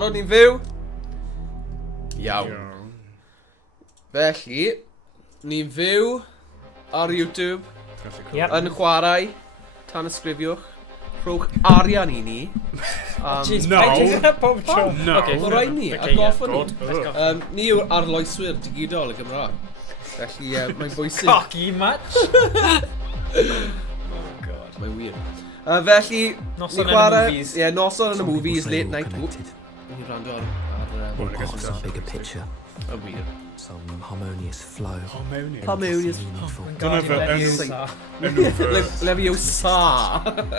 O'n i'n fyw? Iawn. Felly, ni'n fyw ar YouTube, yn chwarae, tan ysgrifiwch, rhowch arian i ni. No! No! O rai ni, a goffon ni. Ni yw'r arloeswyr digidol y Gymraeg. Felly, mae'n bwysig. Cocky much? Oh god. Mae'n wir. Felly, Noson yn y movies. Ie, noson yn y movies, late night. Ni'n rando ar... Some bigger picture. Y wir. Some harmonious flow. Harmonious. Dyna fy Leviosa.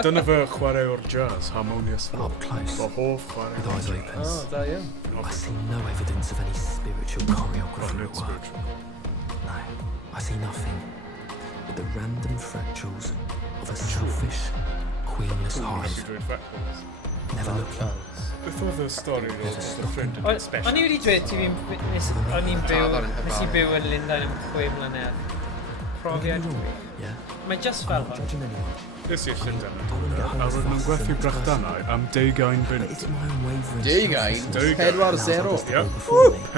Dyna fy chwarae o'r jazz, harmonious flow. Up close, Fy hoff chwarae. with eyes open. Oh, da iawn. I see no evidence of any spiritual choreography at work. No, I see nothing but the random fractals of a selfish, queenless hive. Never looking. Beth oedd y stori o'r Flint? O'n i wedi dweud ti fi'n... O'n i'n byw... Nes i byw yn Lundain am 6 mlynedd. Profiad. Mae just fel hwn. Nes i Llundain. A roedd nhw'n gwerthu brachdanau am 20 bunt. 20? 4-0. Ie.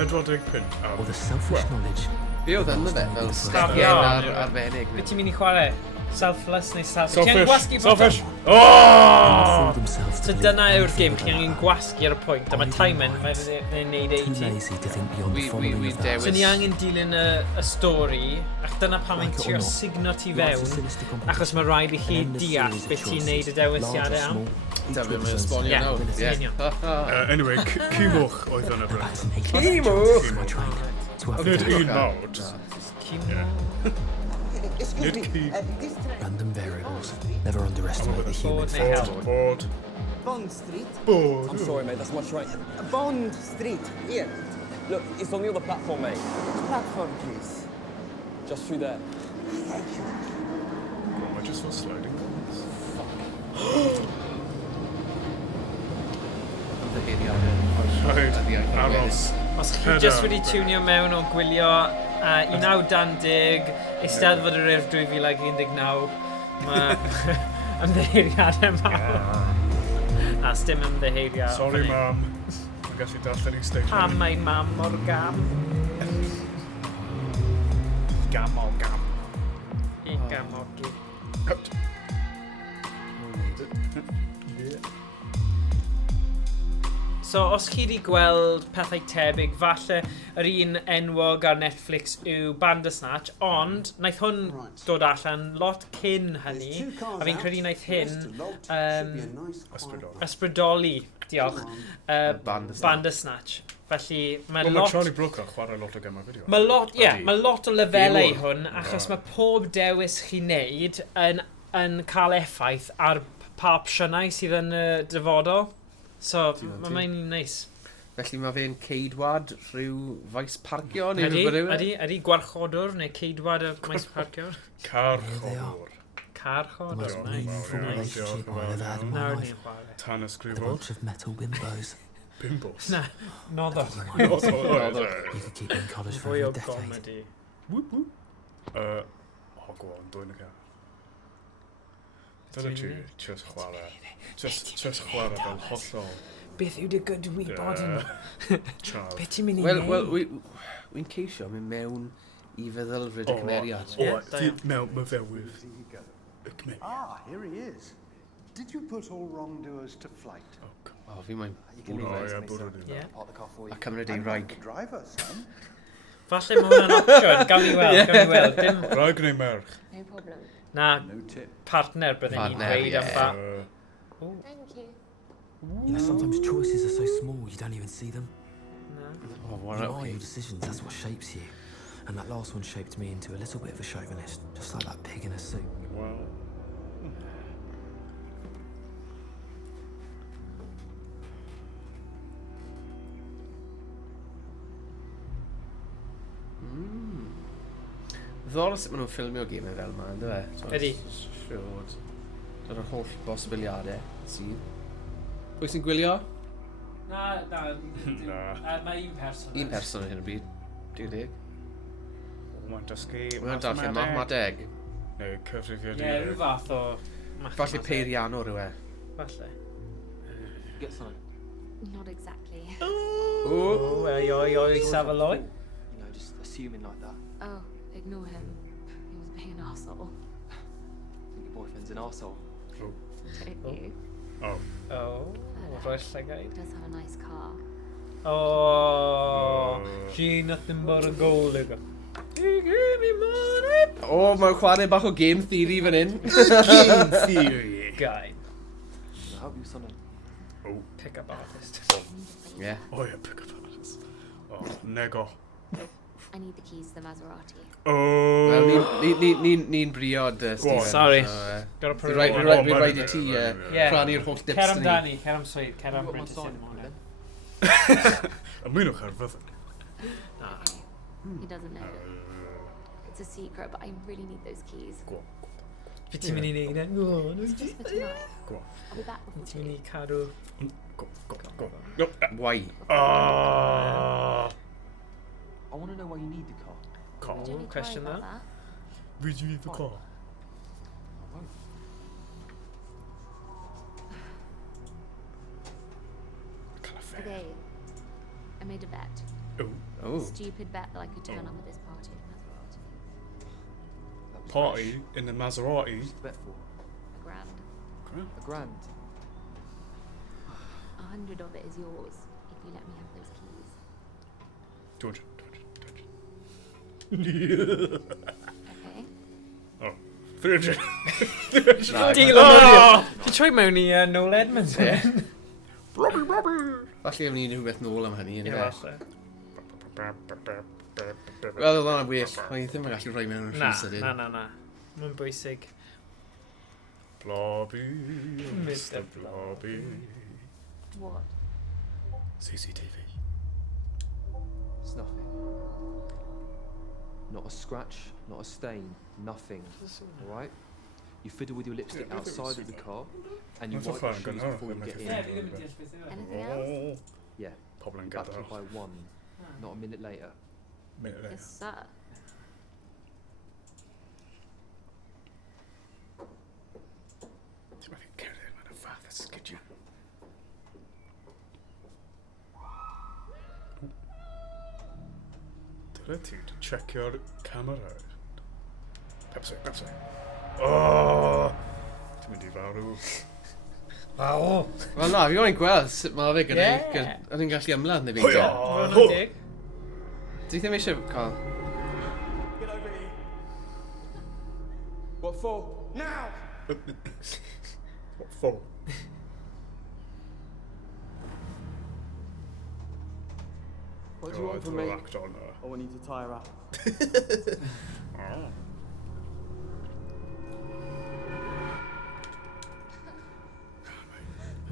40 punt. Or the selfish knowledge. Be oedd yn y fe? Fel stafiad arbennig. Be ti'n mynd i chwarae? Selfless neu selfish? Selfish! Fool themselves to So believe dyna yw'r anything gêm, chi'n angen gwasgu ar y pwynt, a mae timing, mae'n neud too 80. lazy to think beyond the following of that. So ni angen dilyn y stori, ac dyna pan mae'n trio signo ti fewn, achos mae rhaid i chi deall beth ti'n neud y dewisiadau am. Dyma mae'n esbonio nawr. Ie. Anyway, Cymwch oedd yn y bryd. Cymwch! Nid un mawd. Nid ci. Random variables. Never underestimate the human Bod neu factor. hel. Bod. Bond Street? Bod. I'm sorry, mate, that's much right. Bond Street, here. Look, it's on the other platform, mate. Platform, please. Just through there. Am I just for sliding doors? Rhaid. Aros. Os chi just wedi tunio mewn o gwylio 1990, Eisteddfod yr Urdd 2019, mae ymddeiriadau mawr. A sdim ymddeiriad. Sorry, mam. Mae'n gallu darllen i steigio. Pam mae mam mor gam? Gam o gam. I gamogi. Cut. So, os chi wedi gweld pethau tebyg, falle yr un enwog ar Netflix yw Bandersnatch, ond naeth hwn dod allan lot cyn hynny, a fi'n credu naeth hyn ysbrydoli, diolch, Bandersnatch. Felly, mae Wel, mae lot... Charlie Brooker chwarae lot o gemau fideo. Mae lot, mae lot o lefelau hwn, achos mae pob dewis chi'n neud yn cael effaith ar pa opsiynau sydd yn dyfodol. So, mae'n neis. Felly mae fe'n ceidwad rhyw faes parcio neu rhywbeth yw? Ydy gwarchodwr neu ceidwad y maes parcio? Carchodwr. The Carchodwr, most meaningful relationship I've ever had in my Nawr life. ni'n chwarae. Tan With a ysgrifo. bunch of metal bimbos. Bimbos. Na, noddo. You could keep me in college for Fwy over o a decade. gomedi. O, go on, dwi'n y gael. Dyna ti, just chwarae. Just chwarae fel hollol. Beth yw dy gydwybod yn? Chaf. Beth ti'n mynd i Wel, neud? wy'n ceisio mynd mewn i feddylfryd y cymeriad. Ie, O, da fi iawn. mewn myfewydd y cymeriad. Ah, here he is. Did you put all wrongdoers to flight? O, God. O, fi mae'n O, bwrw ie, fe. bwrw ni. Ie. Park the car for you. A cymryd ei And wraig. like the driver, son. Falle mae hwnna'n opsiwn, gawn ni weld, Dim, Rhaeg neu merch? No problem. na, No tip. partner byddwn ni'n Partner, dweud am ie. fa. Thank you. You know, sometimes choices are so small you don't even see them. Na. O, You what are your decisions, that's what shapes you. And that last one shaped me into a little bit of a chauvinist, just like that pig in a suit. Wel. Ddol sut maen nhw'n ffilmio gemau fel yma, ynddo fe? Ydi. Siwrd. Dyna'r holl bosibiliadau sydd. Pwy sy'n gwylio? Na, mae un person. Un person ar hyn o bryd. 20. Mae'n dysgu Mae'n darllen mathemateg. Neu cyfrifiad Ie, rhyw fath o... Falle peirianwr yw e. Falle. Get something. Not exactly. Oh, oi, Savaloi. You know, just assuming like that. Oh, ignore him. He was being an arsehole. I think your boyfriend's an arsehole. Don't you? Oh, right, like He does have a nice car. Oh, she ain't nothing but a gold digger. You give me money. O, mae'n chwarae bach o game theory fan hyn. Game theory. Guy. Can I help you, son? Pickup artist. Yeah. Oh yeah, pick up artist. Oh, nego. I need the keys to the Maserati. Wel, Oh. ni'n briod, Stephen. Sorry. So, Gotta put it Fi'n on. rhaid I ti rhannu'r holl dips Cer am ni. Danny, cer am Sweet, cer am You got my British sign Cinema. then? Ymunwch ar fyddin. He doesn't know. It's a secret, but I really need those keys. Fi ti'n mynd i neud e? Go on. It's just for tonight. Go on. I'll be back before Ti'n mynd 2. i cadw... Go. Why? I want to know why you need the car. Don't need to Question worry that. about Would you leave the car? I won't. Okay. I made a bet. Oh. Stupid bet that I could turn up at this party in a Maserati. That was Party in the Maserati. What's the bet for? $1,000. $1,000. 100 of it is yours if you let me have those keys. 200. Okay? Oh, 300. Deal on it. Ti'n troi mewn i Noel Edmonds? Robbie. Falle am ni'n rhywbeth nôl am hynny, Ie, ynddo? falle. Wel, oedd hwnna'n well. O'n i ddim yn gallu rhoi mewn yn rhys ydyn. Na. Mae'n bwysig. Blobby. Mr. Blobby. What? CCTV. It's nothing. Not a scratch, not a stain, nothing. Alright? You fiddle with your lipstick outside of the car, and you wipe your shoes before you get in. Anything else? Yeah, Pobl yn back to you gadael. by 1, not a minute later. Minute later. Yes, sir. Ti'n meddwl cerdded mewn y fath ysgydio. Dyle ti wedi checio'r camera? Pepsi. Oh! Ti'n mynd I farw. Waw. Wel na, fi o'n gweld sut mae fe gyda Ie. Ydyn gallu ymlaen neu Hwyo! beidio. Fwn o'n dig. Dwi ddim eisiau cael... Get over here. What for? Now! What for? What do you want from me? Act on her. I want you to tie her up. Oh.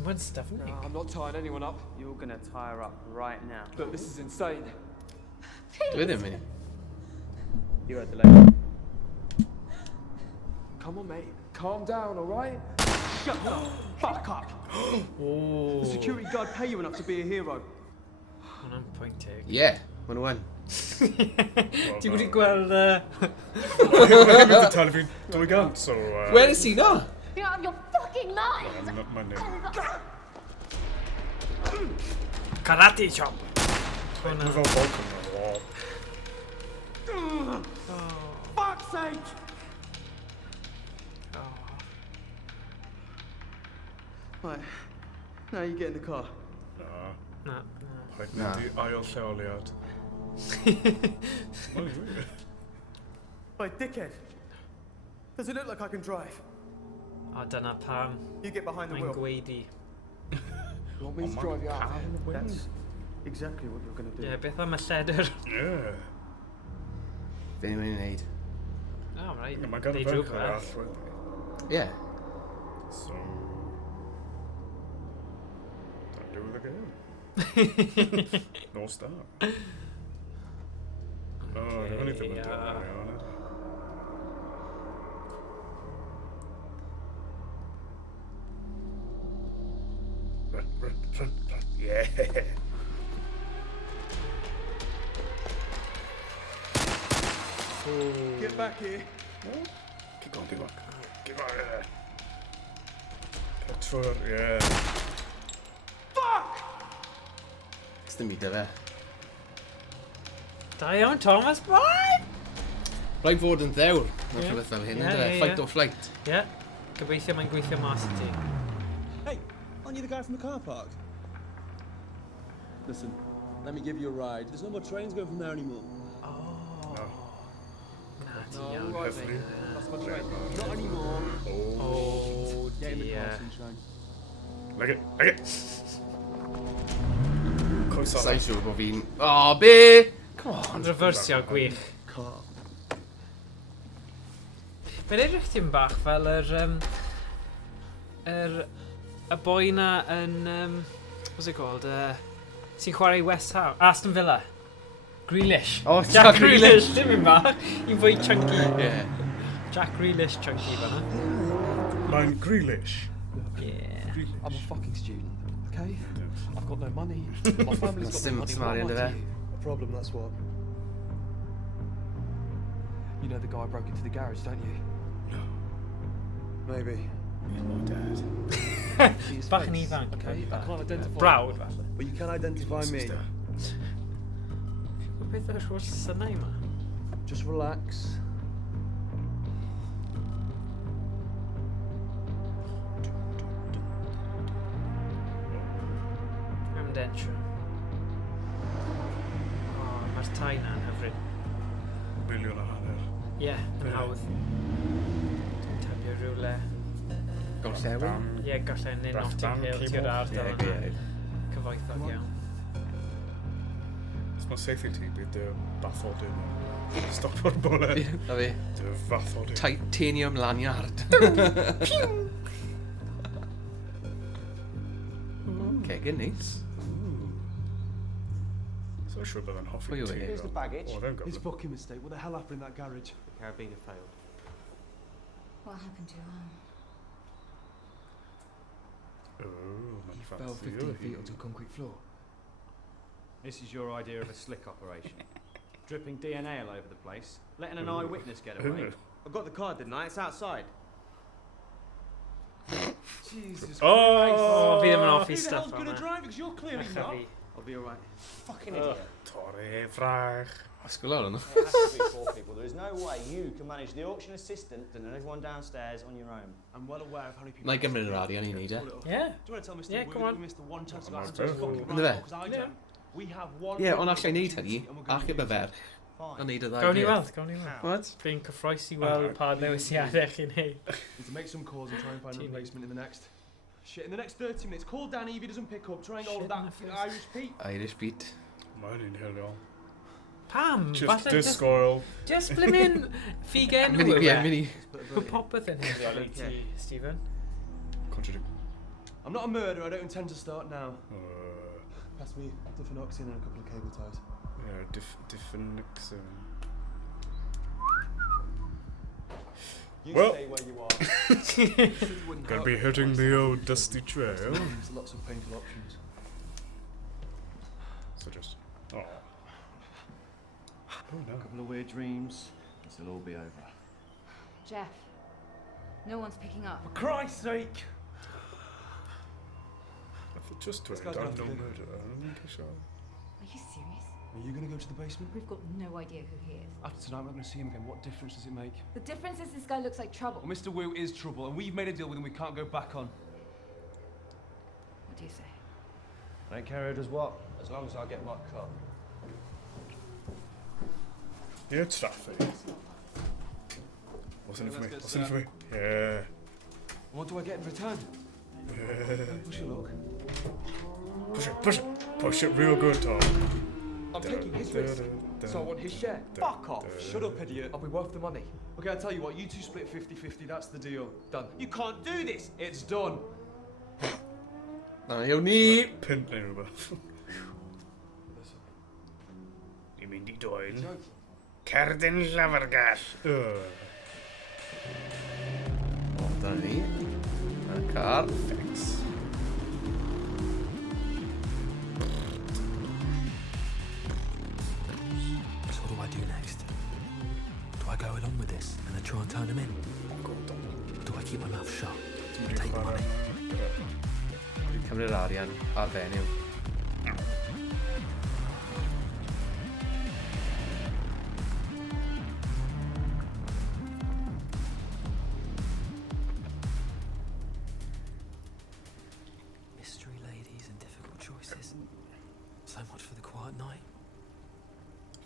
Mae'n stuff ni. No, I'm not tying anyone up. You're gonna tie her up right now. Look, this is insane. Dwi ddim i. You heard the lady. Come on, mate. Calm down, all right? Shut the fuck up. The security guard pay you enough to be a hero. Hwna'n pwyntig. Ie, maen nhw yn. Ti wedi gweld... Mae'n mynd I talu fi 200, so... Where is he now? You're out of your fucking mind! Mae'n nid. Karate chop. Mae'n fel Balkan ar ôl. Fuck's sake! Right. Now you get in the car. Na. Rhaid mynd I ail lleoliad. Wait, dickhead. Does it look like I can drive? O, dyna pam. You get behind the Mae'n wheel. gweidi. You want me to drive you out? That's exactly what you're gonna do. Ie, beth am y lledr? Yeah. Fe ni'n mynd i wneud. O, right. Mae gan y They ferch drwg ar fe. all wedi. Ie. So... Don't do it again. No star. No, dwi'n mynd I ddim yn dod mewn. Run. Yeah. Get back here. Keep going. Get out of there. Get trwy'r, yeah. Fuck! Dim byd fe. Da iawn, Thomas Boy! Rhaid fod yn ddewr. Mae'n Ie. rhywbeth fel hyn, Ie, ynddo fe? ie, Fight ie. or flight. Ie. Gobeithio mae'n gweithio mas i ti. Hey, aren't you the guy from the car park? Listen, let me give you a ride. There's no more trains going from there anymore. Oh. No. Na, ti iawn. Hopefully. That's my train. Not anymore. Oh, Get in the car, dear. sunshine. Leg it, leg it. Coesau. Sa'n siŵr bod fi'n... O, be? Come on. Reversio gwych. Car. Mae'n edrych ti'n bach fel y boi na yn, what's it called, sy'n chwarae West Ham, Aston Villa. Grealish. Oh, Jack Grealish, dim un bach. Un fwy chunky. Yeah. Jack Grealish chunky fanna. Mae'n Grealish. Yeah. I'm a fucking student, okay? I've got no money. My family's got no money. Stim arian What dy am I fe. to you? A problem, that's what. You know the guy broke into the garage, don't you? Maybe. My dad. See his Bach yn face, ifanc. okay? I can't identify Brawd, him, falle. but you can identify me. Beth yw'r rholl synau yma? Just relax. Am dentro. O, mae'r tai na'n hyfryd. Miliwn a hanner. Ie, yn hawdd. Dwi'n tabio rhywle. Gorllewin? Ie, gallai nyn Braff Notting band, Hill keyboard. ti'r ardal Ie, yna. ie. Cyfoethog iawn. Os mae'n saith i ti, bydd dy bathol dim. Stop o'r bole. Na fi. Dy fathol dim. Titanium lanyard. Cegin neis. So siwr bydd yn hoffi Pwy yw ti. e? Here's the baggage. O, ddim His gyfer. fucking mistake. What the hell happened in that garage? The carabiner failed. What happened to him? Oh, mae'n Fell fancy. 15 feet onto a concrete floor. This is your idea of a slick operation. Dripping DNA all over the place, letting an eyewitness get away. I got the card, didn't I? It's outside. Jesus O, fi ddim yn Who offi the stuff hell's gonna yma. drive? Because you're clearly Echa not. fi. I'll be alright. Fucking idiot. Torri frach. Ysgol ar hwnnw. It has to be four people. There is no way you can manage the auction assistant and everyone downstairs on your own. I'm well aware of how many people... Na i gymryd yr arian i neud e. Ie. Do you want to tell Mr. Yeah, Wu come that on. we missed the one chance to Come on, answer his bro. fucking Ynddo fe? because I Yeah. don't. We have one... Ie, ond allai neud opportunity hynny, and we're gonna achub y use it. fer. A Fine. neud y ddau Gawn ni peth. weld, gawn ni weld. What? Fi'n cyffroesi weld pa newisiadau chi'n neud. Need to make some calls and try and find a Team. replacement in the next... Shit, in the next 30 minutes. Call Danny if he doesn't pick up. Try and Shit hold in that the face. Irish Pete. Irish beat. Mae'n un hiliol. Pam? Just Falle disgoil. just blimmin ffigen Mini, nhw ie, yw e. mini. Pwy popeth yn hyn i ti, Stephen? Contradict. I'm not a murderer. I don't intend to start now. Pass me different oxygen and a couple of cable ties. Different... You Well- stay where you are. Wouldn't Gonna hurt be me. hitting the old dusty trail. There's lots of painful options. So just... Oh. Oh A no. couple of weird dreams, this will all be over. Jeff, no one's picking up. For Christ's sake! I thought just This to guy's done gonna no have to murder. I don't think so. Are you serious? Are you going to go to the basement? We've got no idea who he is. After tonight, I'm not going to see him again. What difference does it make? The difference is this guy looks like trouble. Well, Mr. Wu is trouble, and we've made a deal with him we can't go back on. What do you say? I don't care who does what, as long as I get my cut. Yeah, traffic. What's in it for me? Let's What's get in it for me? Yeah. What do I get in return? Push your luck. Push it, push it. Push it real good, Tom. I'm taking his risk, so I want his share. Fuck off! Shut up, idiot. I'll be worth the money. Okay, I'll tell you what, you two split 50-50, that's the deal. Done. You can't do this! It's done! Na, yw ni! Pint neu rhywbeth. Ni'n mynd I dwy'n cerdyn llafergall. O, dyna ni. Yn y car. Thanks. So what do I do next? Do I go along with this and then try and turn him in? Or do I keep my mouth shut and take the money? Dwi'n cymryd yr arian ar fenyw.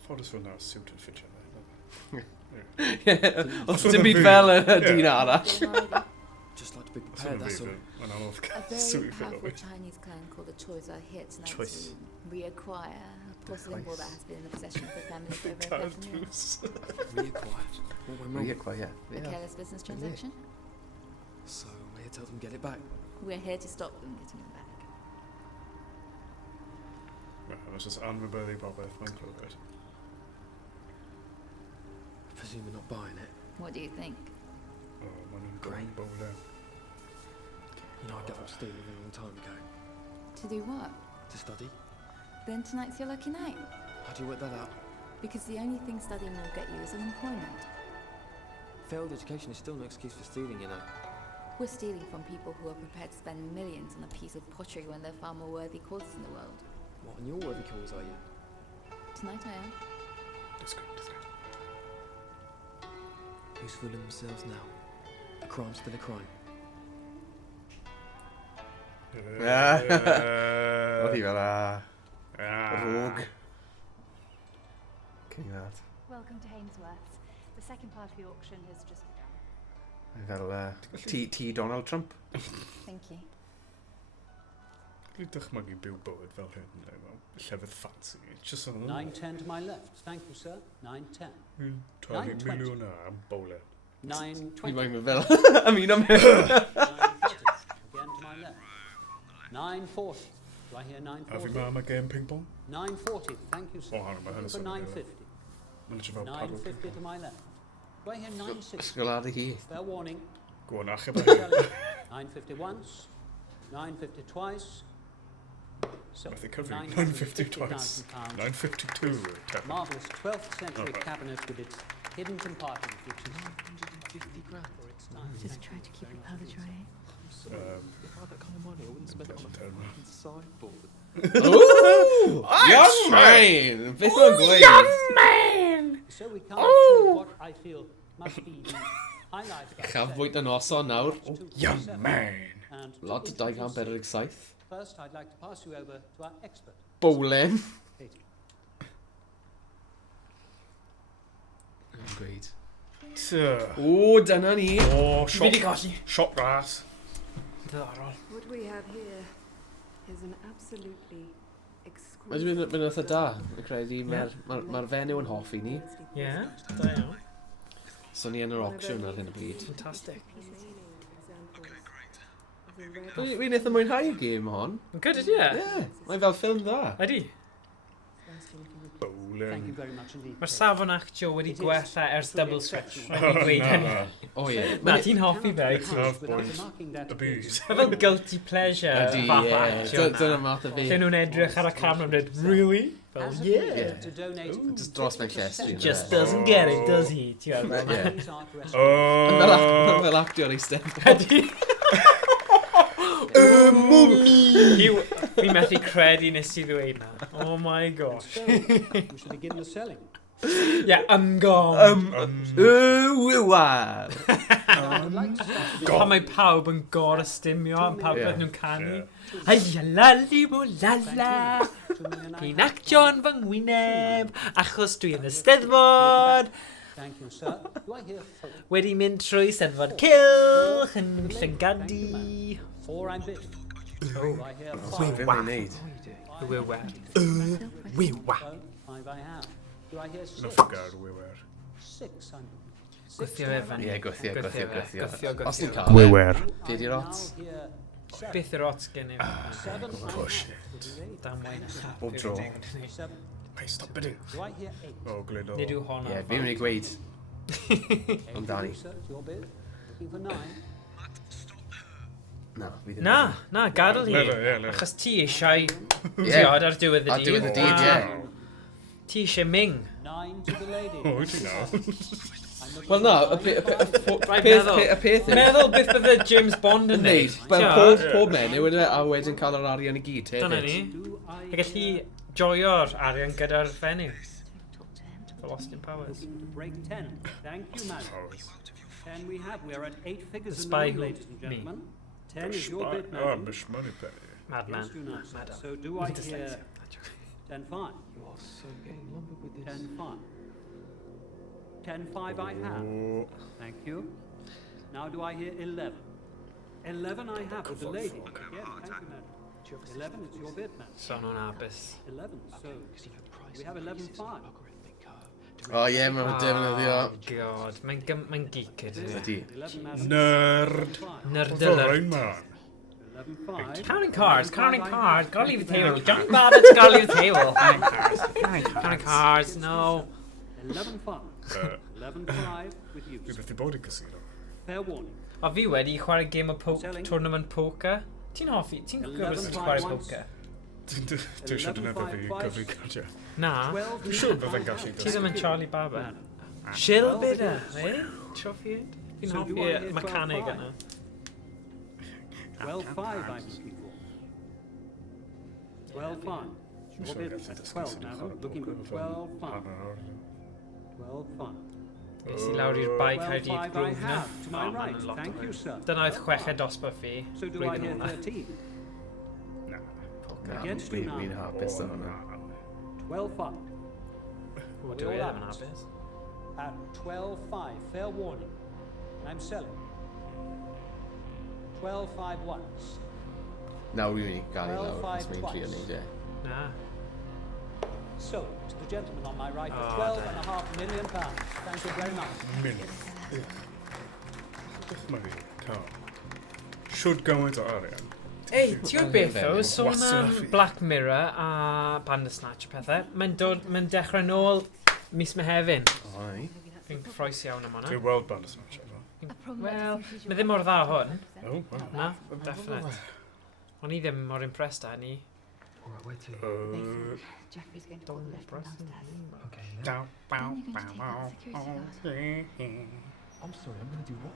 Ffordd fel na siwt yn ffitio. Os dim byd fel y dyn arall. Just like to be prepared, that's all. A very powerful Chinese clan called the Choi's are here tonight to reacquire a porcelain ball that has been in the possession of the family for over 1,000 years. Reacquired. What went wrong? Reacquire, yeah. A careless business transaction. So we're here to help them get it back. We're here to stop them getting it back. It's just anwybyddu bobeth mae'n clywed. I presume we're not buying it. What do you think? Mae'n great bowler. You know, I gave up stealing a long time ago. To do what? To study. Then tonight's your lucky night. How do you work that out? Because the only thing studying will get you is unemployment. Failed education is still no excuse for stealing, you know. We're stealing from people who are prepared to spend millions on a piece of pottery when there are far more worthy causes in the world. What, and your worthy cause are you? Tonight I am. That's good. Who's fooling themselves now? A crime's still a crime. Oedd hi fel rogue. Cyn that. Welcome to Hainsworth's. The second part of the auction has just begun. Fel T Donald Trump. Thank you. Dwi'n dychmygu byw bywyd fel hyn, llefydd fancy. Just on 910 to my left. Thank you, sir. 910. 20 miliwn am bowler. 920. Mae'n fel ymuno mewn. 950. Again to my left. 940. Do I hear 940? A fi mam a game ping pong? 940. Thank you, sir. Hanna, mae hynny For 950. Mae'n eich fel paddle ping 950 to my left. Do I hear 960? Ysgolad hi. Fair warning. Go on, achub a hyn. 950 once. 950 twice. So, Methu cyfri, 950 twice. 952. Marvellous 12th century cabinet with its hidden compartment, which is 150 grand. Just try to keep it arbitrary. If I had that kind of money, I wouldn't spend it on a fucking sideboard. Ooh! Young man! Beth o'n gweud? Young man! So we come to what I feel must be the highlight of Chafbwynt yn oson nawr. Young man! Lot o 247. First, I'd like to pass you over to our expert. Bowlen. Katie. Gweud. O, dyna ni. O, Fi 'di colli. Shot ras. Diddorol. What we have here is an absolutely Mae'n mynd eitha da, yn credu. Mae'r fenyw yn hoffi ni. Ie, da iawn. So ni yn yr auction ar hyn o bryd. Fantastic. Fi'n eitha mwynhau y gêm hon. Yn good, ydy e? Ie, mae'n fel ffilm dda. Ydy. Bowling. Thank you very much indeed. Mae'r safon actio wedi gwella ers double switch. Rhaid i gweud hynny. O ie. Na, ti'n hoffi fe. Love boys. Abuse. Mae fel guilty pleasure Ydy, fath o ie. actio. Dyna math o fi. Lle nhw'n edrych ar y camera yn dweud, really? Fel, yeah. Just dros mewn llestri. Just doesn't get it, does he? Ti'n gwybod? Mae'n fel actio'r eistedd. Ydy. Fi methu credu nes i ddweud na. Oh my gosh. We should begin the selling. Yeah, ymgom. Wywa. Pan mae pawb yn gor ystymio, am pawb beth nhw'n canu. Ai, lali mo lala. Fi'n actio yn fy ngwyneb, achos dwi yn y steddfod. Thank you, sir. Do I hear four? Wedi mynd trwy steddfod Cylch yn Llangadi. 4 I'm bid. Do I hear 5? Fe mae'n neud. Wywa. 5 I have. Do I hear 6? Nothing wywer. 6 I'm bid. Gwthio efo ni. Ie, gwthio. Gwthio. Os ti'n cael. Wywer. Be di'r ots? Beth yw'r ots gen i? 7 Push. Damwain. Bob tro. 7. Hey, stop bidding. Do I hear 8? O, glydo. Nid yw honna. Ie, fi'n mynd i gweud. Amdani. Your bid. Looking for 9. Na, fi ddim. Na, gadael hi. Achos ti eisiau diod ar diwedd y dydd. Ar diwedd y dydd, ie. Ti eisiau Ming. 9 to the lady. O, wyt ti nawr? Wel na, y peth yw. Meddwl beth bydde James Bond yn neud. Pob menyw a wedyn cael yr arian i gyd Dyna ni. A gallu joio'r arian gyda'r fenyw. For Austin Powers. Break 10. Thank you, madam. 10 we have. We are at 8 figures in the Spy room, who? ladies and Me. gentlemen. 10 is your bid, Oh, madam. Mish Moneypenny. Madman. Yes, do not, sir. So do I hear 10-5. You are so getting lumbered with this. 10-5. 10-5 I have. Thank you. Now do I hear 11? 11 I have with the lady. Again, thank you, madam. 11, it's your bid, madam. So nhw'n abys. 11, so we have 11-5. O ie, mae'n defnyddio. Oh god, mae'n geek ydw. Ydy. Nerd. Nerd Rain alert. man. 11-5. Counting cards. Gotta leave the table. Johnny Babbitt's gotta leave the table. Counting cards, no. 11-5. 11-5 with you. Fi beth i bod i casino. Fair warning. O fi wedi chwarae game o tournament poker. Ti'n hoffi? Ti'n gwybod sy'n chwarae poker? Dwi'n siŵr dyn efo fi gyfri gadio. Na. Dwi'n siŵr byddai'n gallu Ti ddim yn Charlie Babbitt. Chill bidder, eh? Trophy it? Fi'n hoffi mechanic yna. 12-5 I'm looking for. 12-5. Your bid, 12 now. Looking for 12-5. 12-5. Nes I lawr i'r bai Caerdydd 12-5 I grwf na. have to my right. Thank you, sir. Dyna oedd chweched dosbarth fi. So do I hear 13? Na. Against you now. Fi'n hapus yn hwnna. 12-5. O, dwi ddim yn hapus. At 12-5, fair warning. I'm selling. 12-5 once. Nawr yw'n i gael ei lawr, os mae'n trio neud e. Na. So, to the gentleman on my right for £12.5 million. Thank you very much. Million. Beth mae fi? Car. Siwr gymaint o arian. Ei, ti'n gwybod beth o? Sôn am Black Mirror a Bandersnatch a pethau. Mae'n dechrau nôl mis Mehefin. Oi. Fi'n cyffroes iawn am hwnna. Dwi'n weld Bandersnatch efo. Wel, mae ddim mor dda hwn. Oh, wow. Na, definite. O'n I ddim mor impressed â ni. Jeffrey's going to call the lift downstairs. Okay. Down, bow, bow, bow. I'm sorry, I'm going to do what?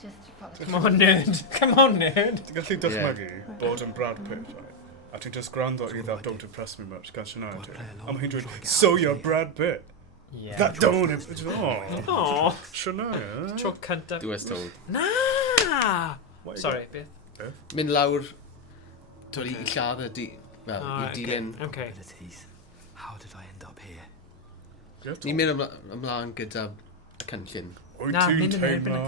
Just follow. Come on, nerd. Come on, nerd. Ti'n gallu dychmygu bod yn Brad Pitt, right? A ti'n just gwrando i that don't impress me much, gan Sianna ti. A mae hi'n dweud, so you're Brad Pitt? Yeah. That don't impress me. Oh. Sianna, Tro cyntaf. Dwi es told. Na! Sorry, beth? Mynd lawr, dwi'n i lladd y wel, i dilyn. Okay. How did I end up here? Ni'n mynd ymlaen gyda cynllun. Wyt ti'n teimlo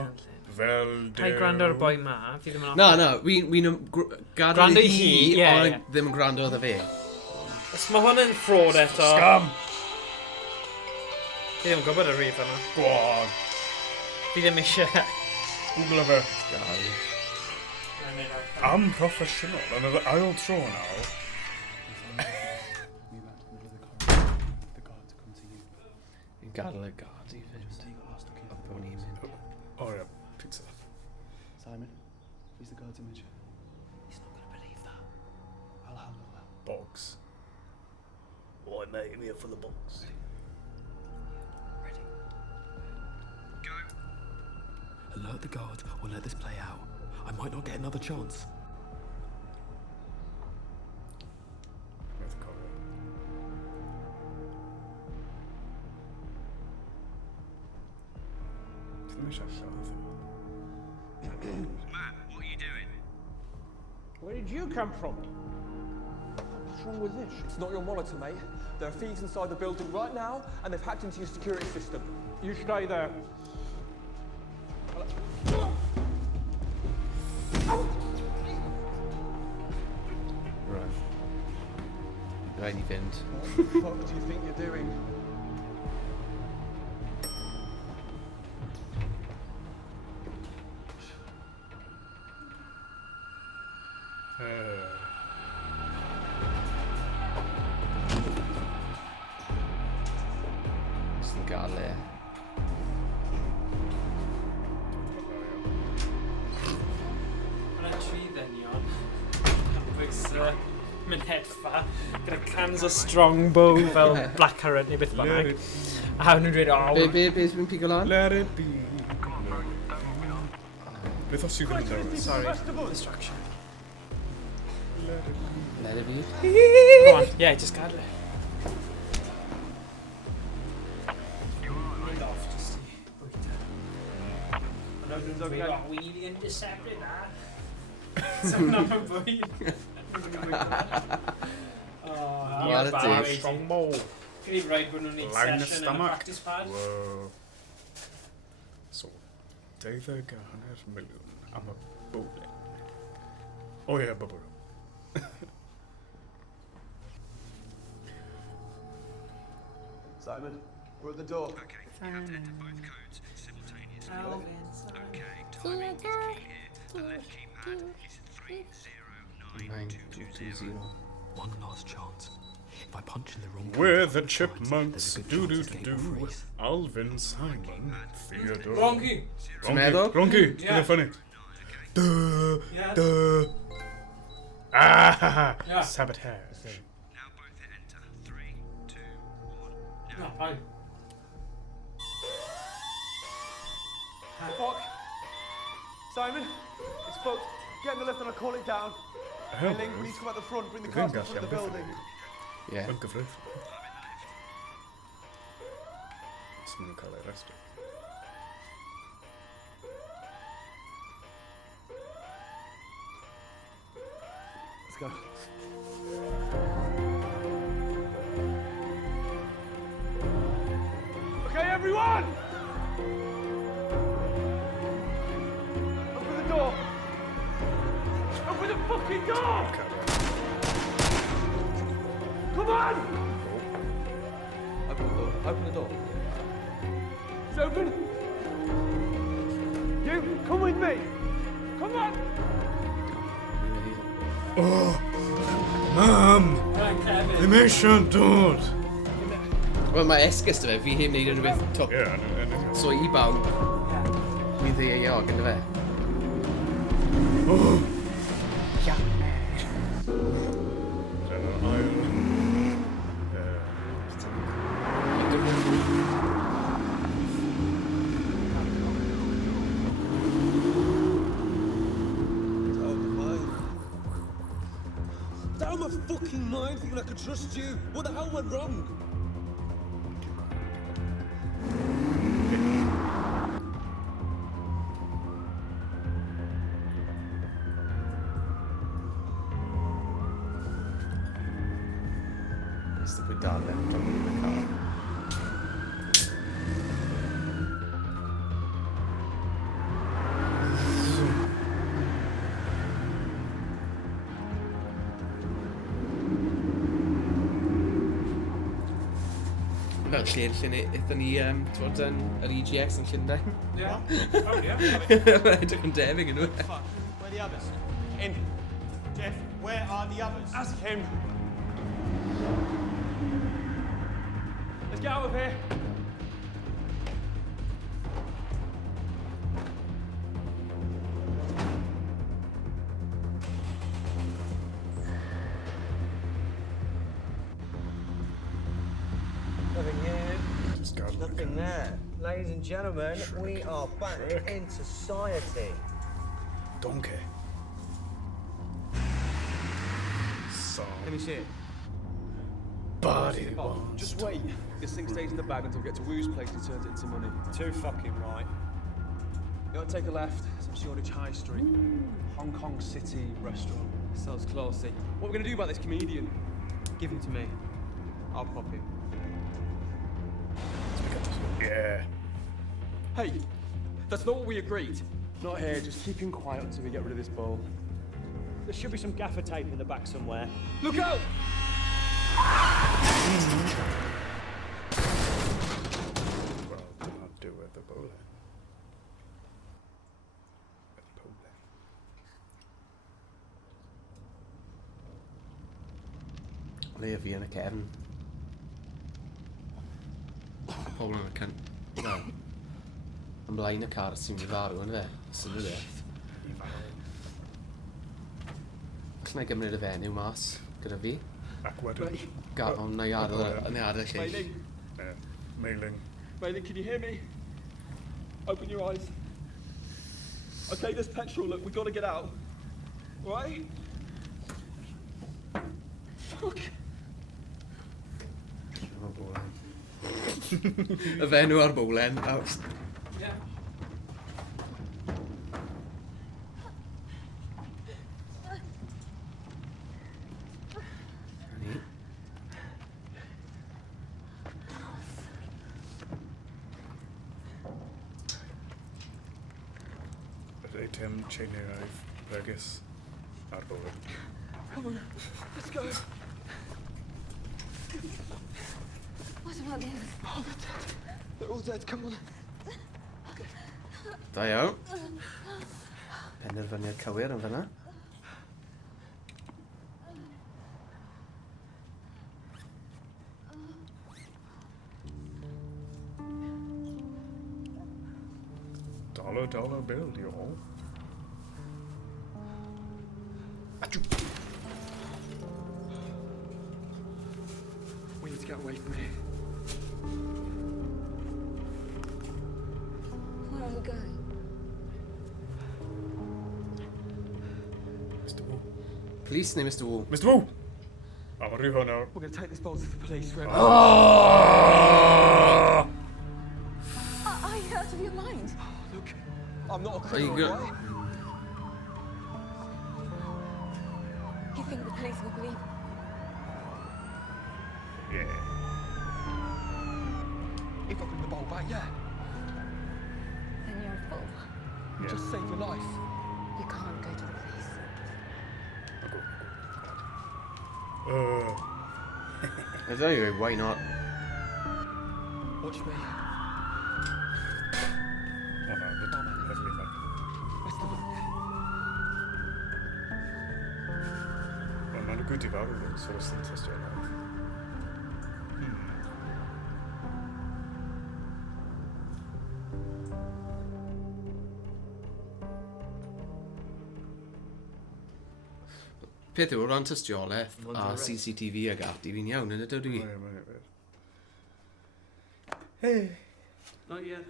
fel Rhaid gwrando ar y boi ma, fi ddim yn Na, wy'n gadael i hi, ond ddim yn gwrando oedd fe. Os mae hwn yn ffrod eto... Scam! Fi ddim yn gwybod y rhif yna. Go on. Fi ddim eisiau... Google fe. Am professional, yn yr ail tro nawr. Fi'n gadael y gad i fynd. A bod ni'n mynd. Oh yeah, pizza. Simon, he's the guard's image. He's not going to believe that. I'll handle that. Bogs. Oi mate, I'm here for the bogs. Ready? Go. Alert the guard or let this play out. I might not get another chance. Man, what are you doing? Where did you come from? What's wrong with this? It's not your monitor, mate. There are thieves inside the building right now, and they've hacked into your security system. You stay there. Run. Rhaid i fynd. What the fuck do you think you're doing? Sy'n gael e. Mae'n tri ddenion. Campus mynd hedfa. Gyda cans o strongbow fel blackcurrant neu beth bynnag. A hwn nhw'n dweud, o... Be sy'n pigo lan? Let it be. Beth os yw fynd yn Sorry, distraction. Let it be. Go on, yeah, just gadael e. We need to intercept it now. Someone on my body. Oh, Chwarae teg. Strongbow. Can you rhaid bod nhw'n neud Line y session yn y stomach. practice pad? Whoa. So, 12 million am y bowling. Oh yeah, bubble. Simon, we're at the door. Okay, you have to enter both codes simultaneously. Okay, timing is key here. The left keypad is 309220. One last chance. If I punch in the wrong We're the chipmunks, do-do-do-do. Alvin, Simon, Theodore. Ronky. Ronky, Yeah. funny. Duh, Yeah. duh. Ah, Yeah. sabotage. Now both hit enter. 3, 2, 1. No, Now. fine. Fuck. Simon, it's fucked. Get in the lift and I'll call it down. Oh, Link, we need to come at the front, bring the I cars think to the front of the that's building. Yeah. Ungyfryd. Swn nhw'n cael ei arestio. Let's go. Okay, everyone! Open the door! Open the fucking door! Come on! Open the door. Open the door. It's open. You, come with me. Come on. Oh, Mam! They may siarad dod! Wel, mae esgus dy fe, fi heb wneud unrhyw beth top. So I bawb, mi ddeiog, ynddo fe. Oh! Out of my fucking mind thinking I could trust you. What the hell went wrong? Mr. Bwydale, don't mynd i'n cael. Fel lle ni, eithon ni, twod, yn yr EGX yn Llundain. Yeah. Oh, yeah. Mae'n edrych yn debyg yn nhw. Fuck. Where are the others? In. Jeff, where are the others? Ask him. Let's get out of here. Nothing here. Nothing there. Ladies and gentlemen, we are back in society. Donkey. So. Let me see it. Body wants. Just wait. This thing stays in the bag until we get to Woo's place and turns it into money. Too fucking right. You gotta take a left, some Shoreditch High Street. Hong Kong City restaurant. Sounds classy. What are we gonna do about this comedian? Give him to me. I'll pop him. Yeah. Hey, that's not what we agreed. Not here, just keep him quiet until we get rid of this bowl. There should be some gaffer tape in the back somewhere. Look out! Well, do not do with the bowling. Le fi yn y cefn. Pobl yn y cynt. Yn blaen y car sy'n mynd i farw yn fe. Sy'n dweud e. Alla i gymryd y fenyw mas gyda fi. Ac wedyn. Gafon na i adael y lleill. Mailing. Mailing, can you hear me? Open your eyes. Okay, there's petrol, look, we gotta get out. Right? Fuck. Y fenyw ar bowlen. Yeah. Tim Chynnaeth Bregus ar bywyd. Come on, let's go. What about the others? Oh, they're dead. They're all dead, come on. Da iawn. Penderfyniad cywir yn fyna. $1 bill, y'all. We need to get away from here. Where are we going? Mr. Wu. Police neu Mr Wu? Mr. Wu! I'm going to now. We're going to take this bowl to the police. Oh! Are you out of your mind? Look, I'm not a Are you criminal, good? right? You think the police will believe? Yeah. If I bring the bowl back, yeah. Then you're a fool. Yeah. Just save your life. You can't go to the police. Anyway, why not? Watch me. Oh no, definitely not. Where's the book? Wel, mae'n gwyd i farw, so os dim testio yna. Peth yw, o ran tystiolaeth a CCTV ag ati, fi'n iawn yn y dod i fi. Hey. Not yet.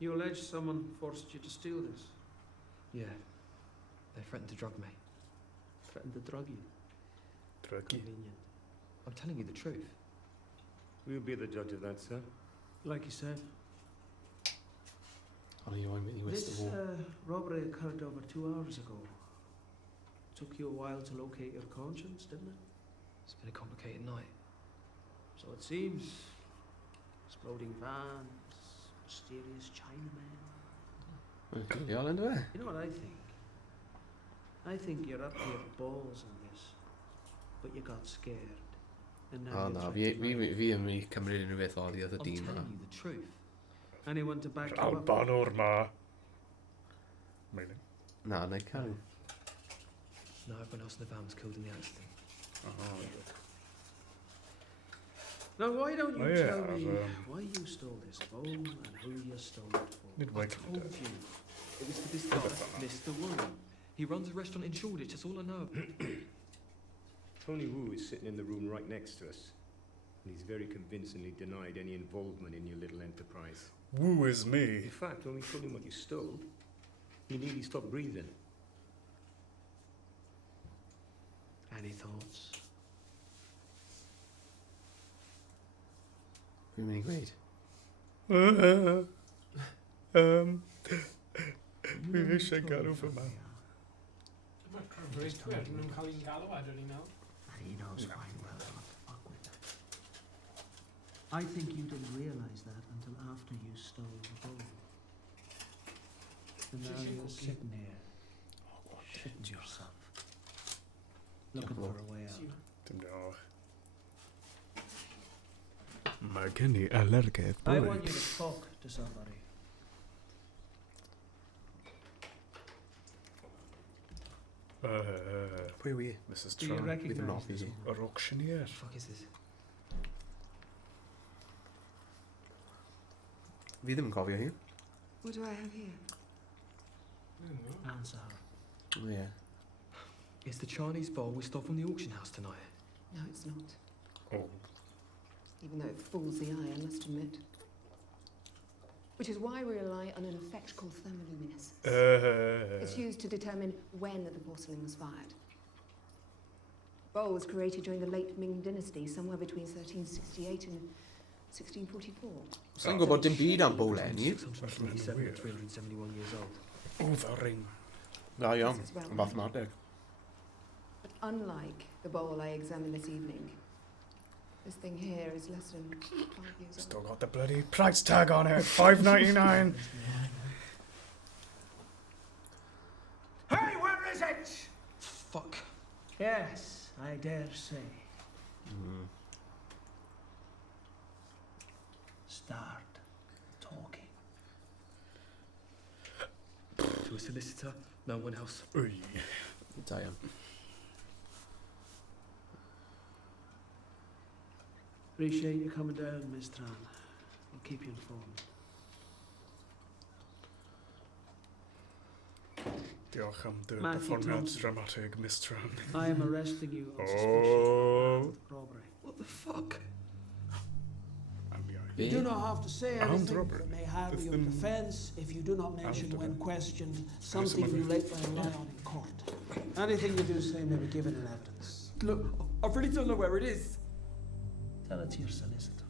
You allege someone forced you to steal this? Yeah. They threatened to drug me. Threatened to drug you? Convenient. I'm telling you the truth. We'll be the judge of that, sir. Like you said. Ond i oen mynd i This Mr Wu. robbery occurred over 2 hours ago. Took you a while to locate your conscience, didn't it? It's been a complicated night. So it seems. Exploding vans, mysterious Chinamen. Dwi'n iawn yn dwi? You know what I think? I think you're up to your balls in this, but you got scared. And now O you're na, threatening fi life. yn mynd i cymryd unrhyw beth oddi oedd y I'm dyn telling yma. you the truth. Anyone to back you up? Albanwr ma. Meaning? Na, na i cael. No, everyone else in the van was killed in the accident. Now, why don't you Oh, yeah, tell me I've, why you stole this bowl and who you stole it for? Need I wake up told you. It was for this guy, Mr. Wu. He runs a restaurant in Shoreditch, that's all I know. Tony Wu is sitting in the room right next to us. And he's very convincingly denied any involvement in your little enterprise. Wu is me. In fact, when we told him what you stole, he nearly stopped breathing. Any thoughts? Fi'n mynd i gweud. Fi eisiau gadw fy mam. He knows fine well not to fuck with that. I think you didn't realise that until after you stole the bowl. And now you're sitting here, shitting yourself, looking for a way out. Dim diolch. Mae gen i alergedd I bwyd. want you to talk to somebody. Pwy wi? Mrs. Do you Tron. recognise this woman? Yr auctioneer. What the fuck is this? Fi ddim yn cofio hi. What do I have here? Answer her. O ie. It's the Chinese bowl we stole from the auction house tonight. No, it's not. Oh. Even though it fools the eye, I must admit. Which is why we rely on an effect called thermoluminescence. It's used to determine when the porcelain was fired. Bowl was created during the late Ming dynasty, somewhere between 1368 and 1644. Sa'n gwybod dim byd am bowlenni. 647 and 371 years old. Oh, the ring. Da iawn, This is well yn mathemateg. But unlike the bowl I examined this evening, this thing here is less than 5 years old. Still got the bloody price tag on it. $5.99. fuck? Yes, I dare say. Start talking. To a solicitor, no one else. Diane. Appreciate you coming down, Miss Tran. I'll keep you informed. Diolch am dy Matthew perfformiad Thompson. dramatig, Miss Tran. I am arresting you on suspicion Oh. of robbery. What the fuck? You do not have to say Armed anything robbery. that may harm With your them defence if you do not mention armed when robbery. questioned something you later rely on in court. Anything you do say may be given in evidence. Look, I really don't know where it is. Tell it to your solicitor.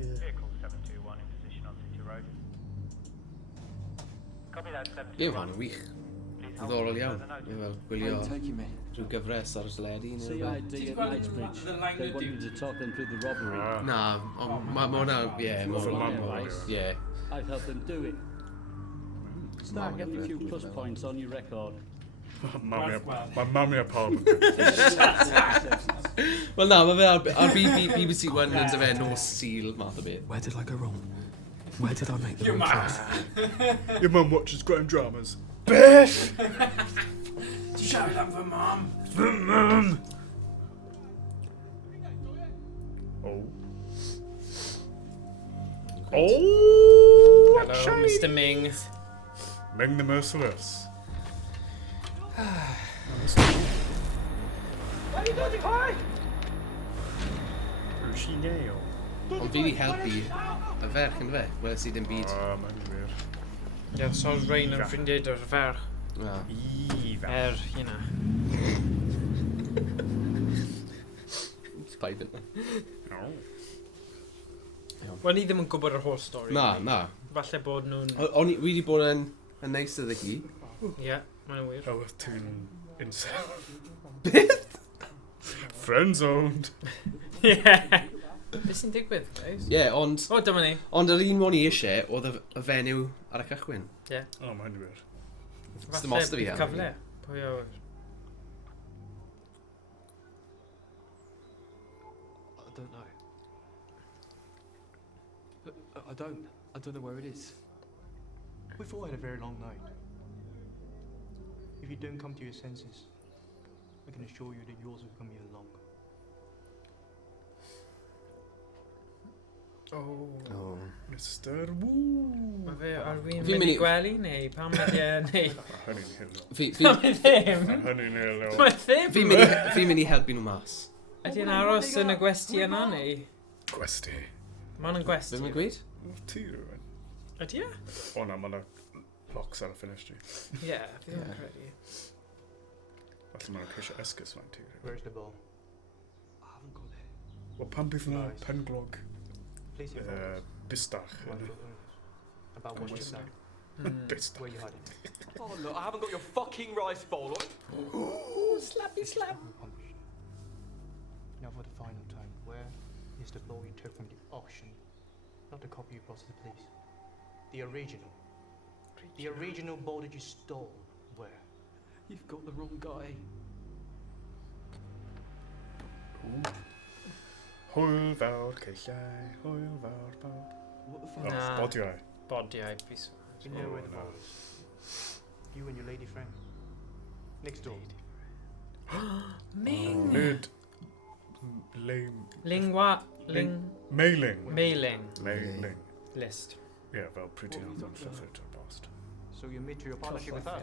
Vehicle 721 in position on City Road. Copy that, 721. Ie, fan wych. Ddiddorol iawn. Ie, fel, gwylio rhyw gyfres ar y sledu. CID at Knightsbridge. They want you to talk them through the robbery. Na, ond mae hwnna, ie, ie. I've helped them do it. Start getting a few plus points on your record. Mae mami a pawb. Wel na, mae fe ar BBC One yn dyfe nos Sul math o beth. Where did I go wrong? Where did I make the Your wrong mum. choice? Your mum watches crime dramas. Biff! Shout out for mum. For mum! Oh. Oh! Hello, shiny. Mr. Ming. Ming the Merciless. What are you doing, Chwarae? Rwy'n nail. Ond fi wedi helpu y ferch yn fe, wel sydd yn byd. Mae'n wir. Ie, so Rhain yn ffrindiau dy'r ferch. You know. Spaid yna. Wel, ni ddim yn gwybod yr holl stori. Na. Falle bod nhw'n... Wi wedi bod yn neis iddo chi. Ie, mae'n wir. Oh, ti'n incel. Beth? Friend-zoned. Ie. Beth sy'n digwydd, guys? Ie, ond... O, dyma ni. Ond yr un mwyn i eisiau, oedd y fenyw ar y cychwyn. Ie. O, mae'n wir. Falle bydd cyfle. Pwy awr? I don't know. I don't know where it is. We've all had a very long night. If you don't come to your senses, I can assure you that yours will come even longer. Oh. Mr. Woo. Mae fe ar fi'n mynd i gwely neu pam mae di neu... Hynny'n hilo. Pam mae ddim? Hynny'n hilo. Mae ddim? Fi'n mynd i helpu nhw mas. Ydy'n aros yn y gwesti yna neu? Gwesti. Mae'n yn gwesti. Be mae'n gweud? Ti rhywun. Ydy e? O na, mae'n locks ar y ffenestri. Ie, fi ddim yn credu. Falle mae'n ceisio esgus fan ti. Where's the ball? I haven't got it. Wel, pan bydd yna penglog Please bistach. About what you say. Bistach. Where you hiding? Oh, look, I haven't got your fucking rice bowl. Ooh, slappy slap. Now for the final time, where is the ball you took from the auction? Not the copy you brought to the police. The original. The original ball that you stole. Where? You've got the wrong guy. Hwyl fawr ceillau, hwyl fawr fawr. What the fuck? Oh, bodiau. Bodiau, please. You know where the ball is. You and your lady friend. Next door. Ming! Nid. Ling. Lingwa. Mailing. Mailing. Mailing. List. Yeah, fel pryd ti'n allan llyfr to post. So you made your partnership with her?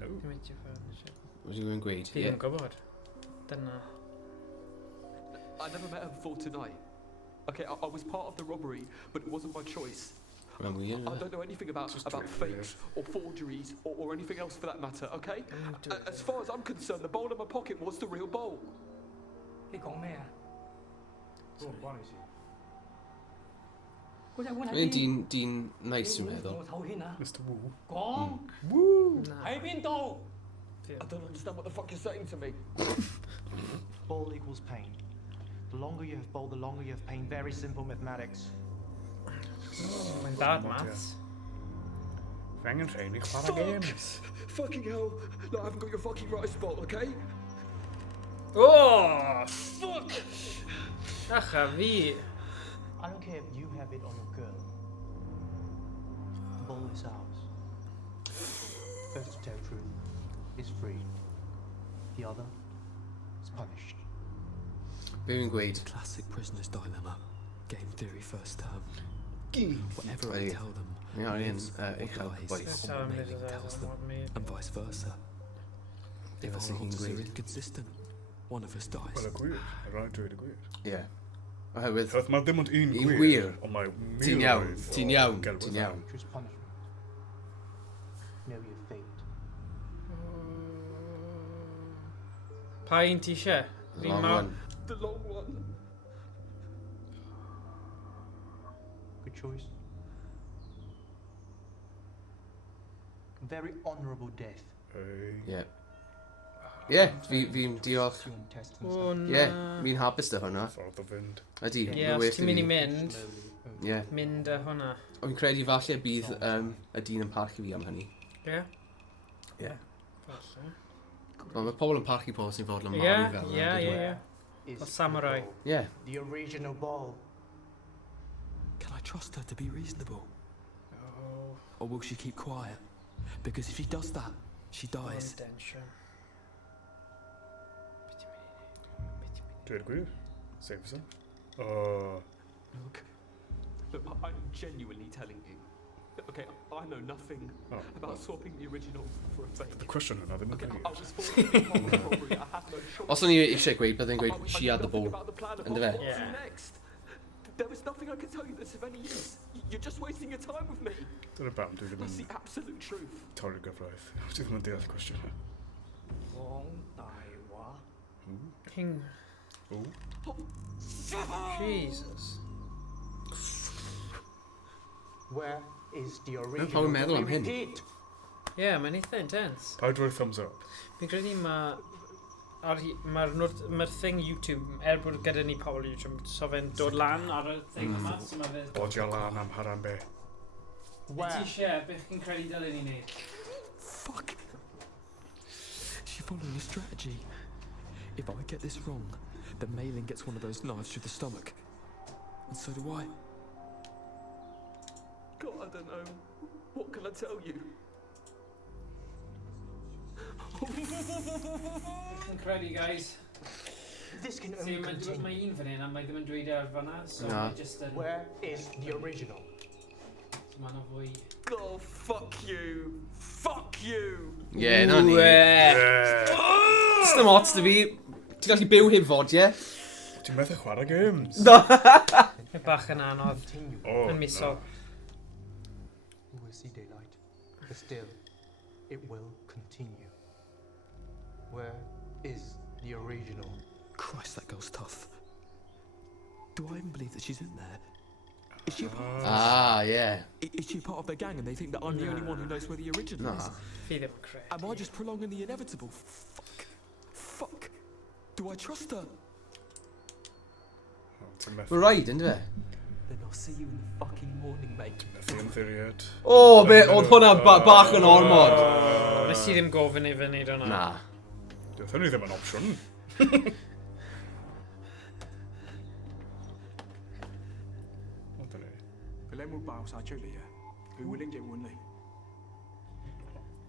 No. Made your partnership. Wyt ti'n gweud? Fi ddim yn gwybod. Dyna. I never met her before tonight. Okay, I was part of the robbery, but it wasn't my choice. I don't know anything about fakes or forgeries or anything else for that matter, okay? As far as I'm concerned, the bowl in my pocket was the real bowl. He called me. Di'n nice dwi'n meddwl. Mr. Woo. Woo! I don't understand what the fuck you're saying to me. Ball equals pain. The longer you have ball, the longer you have pain. Very simple mathematics. Mae'n dad maths. Angen rhain I chwarae games. Fucking hell. No, I haven't got your fucking right spot, okay? Oh! Fuck! Ach, a fi. I don't care if you have it or your girl. The ball is ours. First to tell truth is free. The other is punished. Be fi'n gweud. Classic prisoner's dilemma. Game theory first term. Whatever I tell them, lives or dies, or mailing tells them, and vice versa. If our orders are inconsistent, one of us dies. Wel, y gwir. Rhaid dweud y gwir. Ie. Oherwydd... Oedd mae dim ond un gwir. gwir. Ond mae Ti'n iawn. miloedd Ti'n o iawn. gelwydd. Ti'n iawn. Choose punishment. Know your fate. Pa un ti isie? The long one. The long one. Good choice. Very honourable death. Ie. Ie, fi'n diolch. Ie, fi'n hapus dy hwnna. Ffordd o fynd. Ydy. Ie, os ti'n mynd i mynd, Ie. mynd â hwnna. Ond fi'n credu falle bydd y dyn yn parchu fi am hynny. Ie? Ie. Falle. Ond mae pobl yn parchu pobl sy'n fodlon Ie, marw fel. ie. O samurai. Ie. The original ball. Can I trust her to be reasonable? Oh. Or will she keep quiet? Because if she does that, she dies. Dweud y gwir. Sef ysyn. Look, I'm genuinely telling you. Okay, I know nothing about swapping the original for a fake. The question hwnna ddim yn Okay, gwir. I was forced to be part of the robbery. I had no choice. Os o'n i eisiau gweud, byddai'n gweud she had the ball. Ynddo fe? What's next? There was nothing I could tell you that's of any use. You're just wasting your time with me. Dyna bam, dwi ddim That's yn the absolute truth. torri'r gyfraith. Dwi ddim yn deall y cwestiwn hwnna. Long die wa. King. Jesus. Where is the Pawb original? yn meddwl am hyn. Ie, mae'n eitha intense. Paid roi thumbs up. Fi'n credu mae'r thing YouTube, bod gyda ni pobl YouTube, so fe'n dod lan ar y thing yma, so mae fe... Bodio lan am haran be. Be ti eisiau, beth chi'n credu dylen ni wneud? Fuck! She's following a strategy. If I get this wrong, then Malin gets one of those knives through the stomach. And so do I. God, I don't know. What can I tell you? Chi'n credu, guys? This can only continue. Mae un fan hyn, a mae ddim yn dweud ar fanna, so Na. mae just yn... Where is the original? So mae'n o fwy... Oh, fuck you! Fuck you! Ie, na ni. Sdim ots dy fi. Ti'n gallu byw heb fod, ie? Ti'n methu chwarae games? No! Mae bach yn anodd. Yn miso. We will see daylight, but still, it will continue. Where is the original? Christ, that girl's tough. Do I even believe that she's in there? Is she a part of this? Ah, yeah. Is she a part of their gang and they think that I'm the only one who knows where the original is? Fi ddim yn credu. Am I just prolonging the inevitable? Fuck. Fuck. Do I trust her? We're right, ynddo fe? Then I'll see you in the fucking morning, mate. Methu ymddiried. O, be, oedd hwnna bach yn ormod. Nes i ddim gofyn i fy wneud hwnna. Na. Dwi'n hynny ddim yn opsiwn. The lemon bows our duty here. Who will get one day?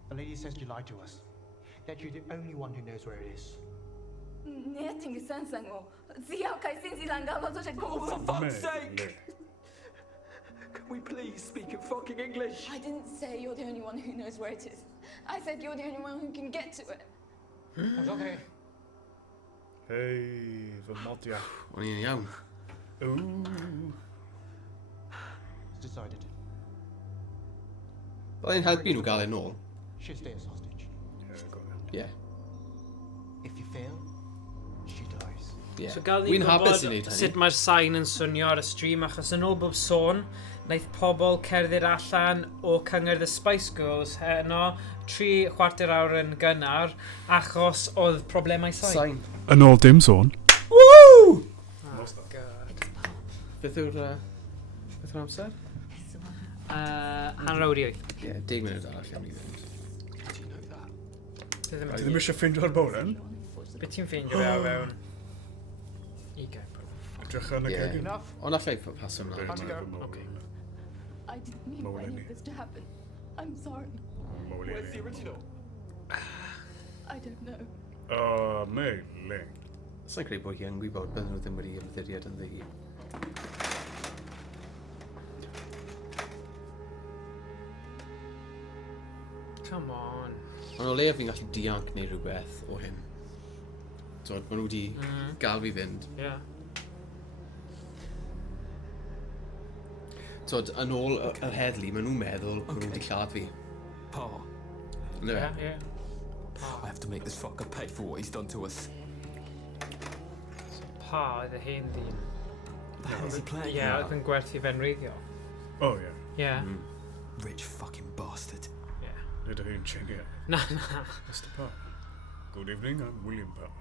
The lady says you lied to us. That you're the only one who knows where it is. Oh, for fuck's sake! Can we please speak in fucking English? I didn't say you're the only one who knows where it is. I said you're the only one who can get to it. It's okay. Hei, fy modia. O'n i'n iawn. It's decided. Byddai'n helpu nhw gael ei nôl. She'll stay as hostage. Ie. If you fail, she dies. Ie. So gael ni Wy'n hapus i gwybod wneud hynny. sut mae'r sain yn swnio ar y stream, achos yn ôl bob sôn, wnaeth pobl cerdded allan o cyngor The Spice Girls heno 3 chwarter awr yn gynnar, achos oedd problemau sain. Yn ôl dim sôn. Woo! Oh, God. Beth yw'r amser? Hanner awr i 8. Ie, 10 munud arall iawn i fynd. Dwi A ddim eisiau ffeindio'r bowlen? Be ti'n ffeindio fe o fewn? 20 bro. Edrych yn y gegin. Ond allai paso ymlaen. I didn't mean for any of this to happen. I'm sorry. Where's the original? I don't know. Meiling. Sa'n credu bod hi yn gwybod bydden nhw ddim wedi ymddiried yn ddighi. Come on. Ond o leia fi'n gallu dianc neu rhywbeth o hyn. So, maen nhw wedi gael fi fynd. Ie. So, yn ôl yr heddlu, maen nhw'n meddwl maen nhw wedi lladd fi. Pa. No. Yeah. I have to make this fucker pay for what he's done to us. Pa oedd y hen ddyn. The hell is he playing? Ie, oedd yn gwerthu fe'n reiddiol. Oh, yeah. Yeah. Rich fucking bastard. Yeah. Nid o hi'n chingy. Na. Mr. Parr. Good evening, I'm William Parr.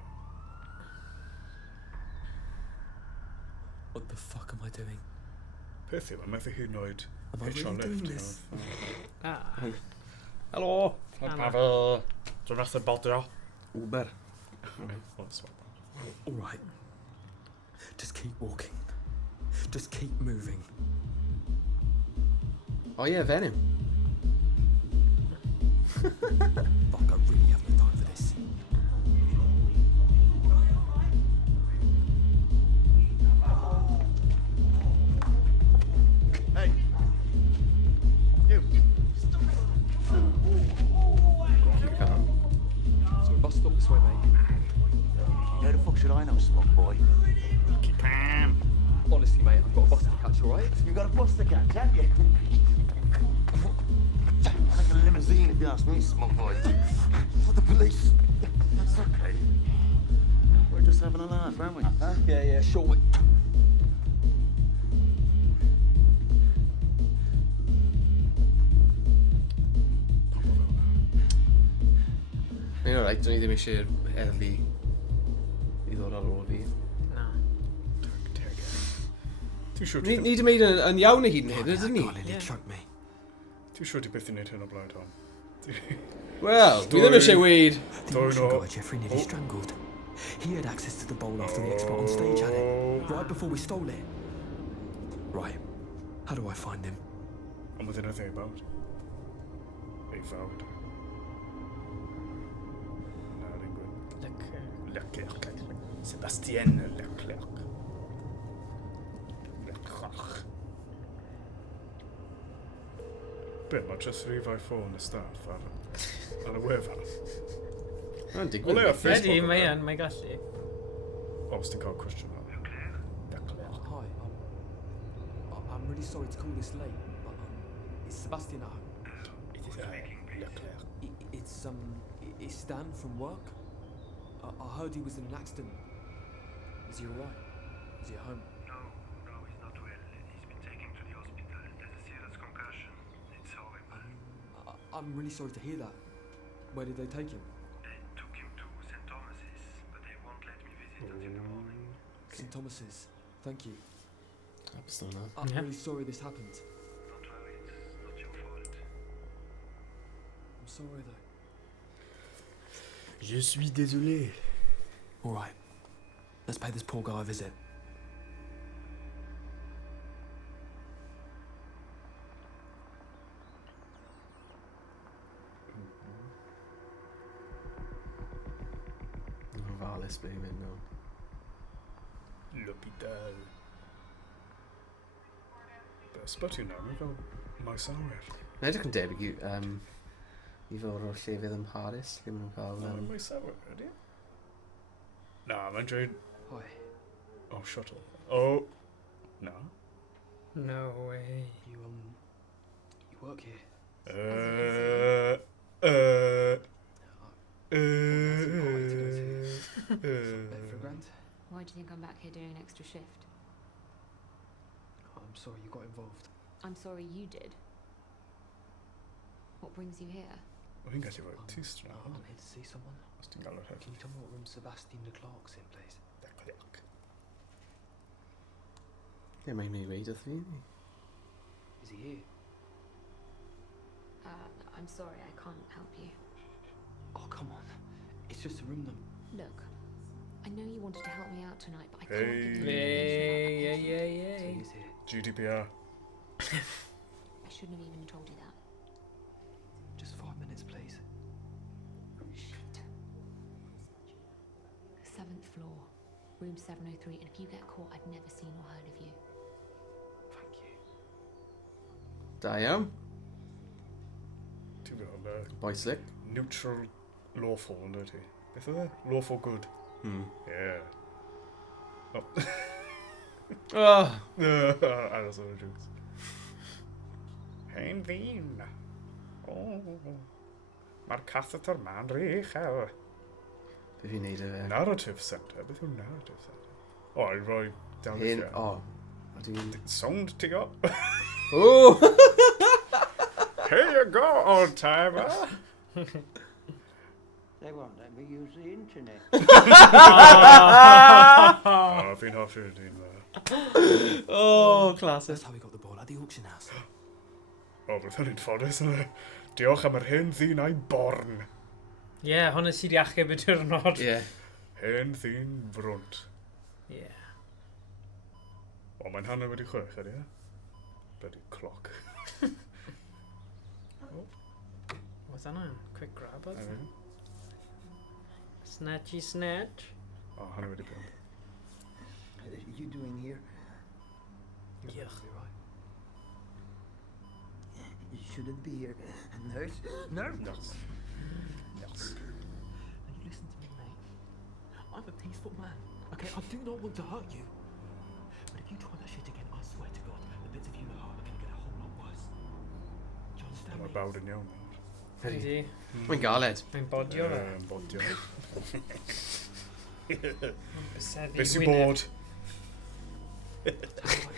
What the fuck am I doing? Peth yw, methu hyd yn oed Am I really doing this? Helo! Dwi'n methu bodio. Uber. Alright. Just keep walking. Just keep moving. Oh yeah, Venom. Fuck, I really have no time for this. Hey! You! So we bus stop this way, mate. How the fuck should I know, smoke boy? Honestly, mate, I've got a bus to catch, alright? You got a bus to catch, have you? Like a limousine, if you ask me, smoke boy. For the police. That's okay. We're just having a laugh, aren't we? Huh? Yeah, sure. Mae'n alright, dwi'n ddim eisiau heddlu i ddod ar ôl fi. Na. Ti'n siŵr Ni wedi meid yn iawn y hyd yn hyn, ydyn ni? Ti'n siŵr ti byth i wneud hyn o blaen, Tom? Wel, dwi ddim eisiau weid. The auction guy Jeffrey nearly strangled. He had access to the bowl after the expert on stage had it, right before we stole it. Right, how do I find him? Ond wedi'n ei about. Ei fawd. Na, ddim gwyn. Leclerc. Sebastien Leclerc. Leclerc. Be, mae just rhifau ffôn y staff ar y wefan. Mae'n digwydd. Ydy, mae'n gallu. O, os ti'n cael cwestiwn o. Hi, I'm really sorry to call this late, but is Sebastian at home? It is Leclerc. It's Dan from work. I heard he was in an accident. Is he alright? Is he at home? No, he's not well. He's been taken to the hospital. There's a serious concussion. It's horrible. I'm really sorry to hear that. Where did they take him? They took him to St. Thomas's, but they won't let me visit until the morning. St. Thomas's. Thank you. Absolutely. I'm really sorry this happened. Don't worry, it's not your fault. I'm sorry though. Je suis désolé. Alright, let's pay this poor guy a visit. Ofalus be mynd nhw. L'hôpital. Ysbyty nawr, mae fel maes awyr. Mae'n edrych yn debyg i fod o'r llefydd ym Mharis, lle maen nhw'n cael... Maes awyr, ydy? Na, mae'n dweud... Hi. Oh, shuttle. Oh, no. No way. You work here? For a grand? Why do you think I'm back here doing an extra shift? I'm sorry you got involved. I'm sorry you did. What brings you here? Wy'n gallu fod tist na. I'm here to see someone. Os ti'n galw'r Can you tell me what room Sebastian Leclerc's in, please? Leclerc. Ie, mae'n ei weid wrth fi. Is he here? I'm sorry, I can't help you. Oh, come on. It's just a room number. Look, I know you wanted to help me out tonight, but I can't give you Yay. GDPR. I shouldn't have even told you that. Just 5 minutes, please. Shit. 7th floor, room 703, and if you get caught, I've never seen or heard of you. Thank you. Da iawn. Ti'n fel, Boi slick. neutral lawful, ynddo ti? Beth oedd e? Lawful good. Yeah. Oh. Aros o'r jokes. Hein ddyn. Mae'r catheter ma'n rechel. Beth fi'n neud e fe? Narrative centre. Beth yw'n narrative centre? O, I'll roi down the chair. Sound ti go? Oh! Here you go, old timer. They won't let me use the internet. Oh, fi'n hoffi'r dyn fe. Oh, classic. That's how we got the ball at the auction house. O, beth hynny'n ffodus yna. Diolch am yr hen ddyn a'i born. Ie, hwnna sydd i achub y diwrnod. Ie. Hen ddyn frwnt. Ie. O, mae'n hanner wedi 6, ydy e? Bloody clock. What's that on? Quick grab, was it? Snatchy snatch. O, hanner wedi 5. What are you doing here? Yuck. You shouldn't be here. Nurse? Nurse? Nurse. Now you listen to me, mate. I'm a peaceful man, okay? I do not want to hurt you. But if you try that shit again, I swear to God, the bits of human heart are going to get a whole lot worse. Do you understand me? Mae'n bawd yn iawn. Ydy. Mae'n galed. Mae'n bodio fe. Mae'n bodio. Beseddi Beth sy'n bod?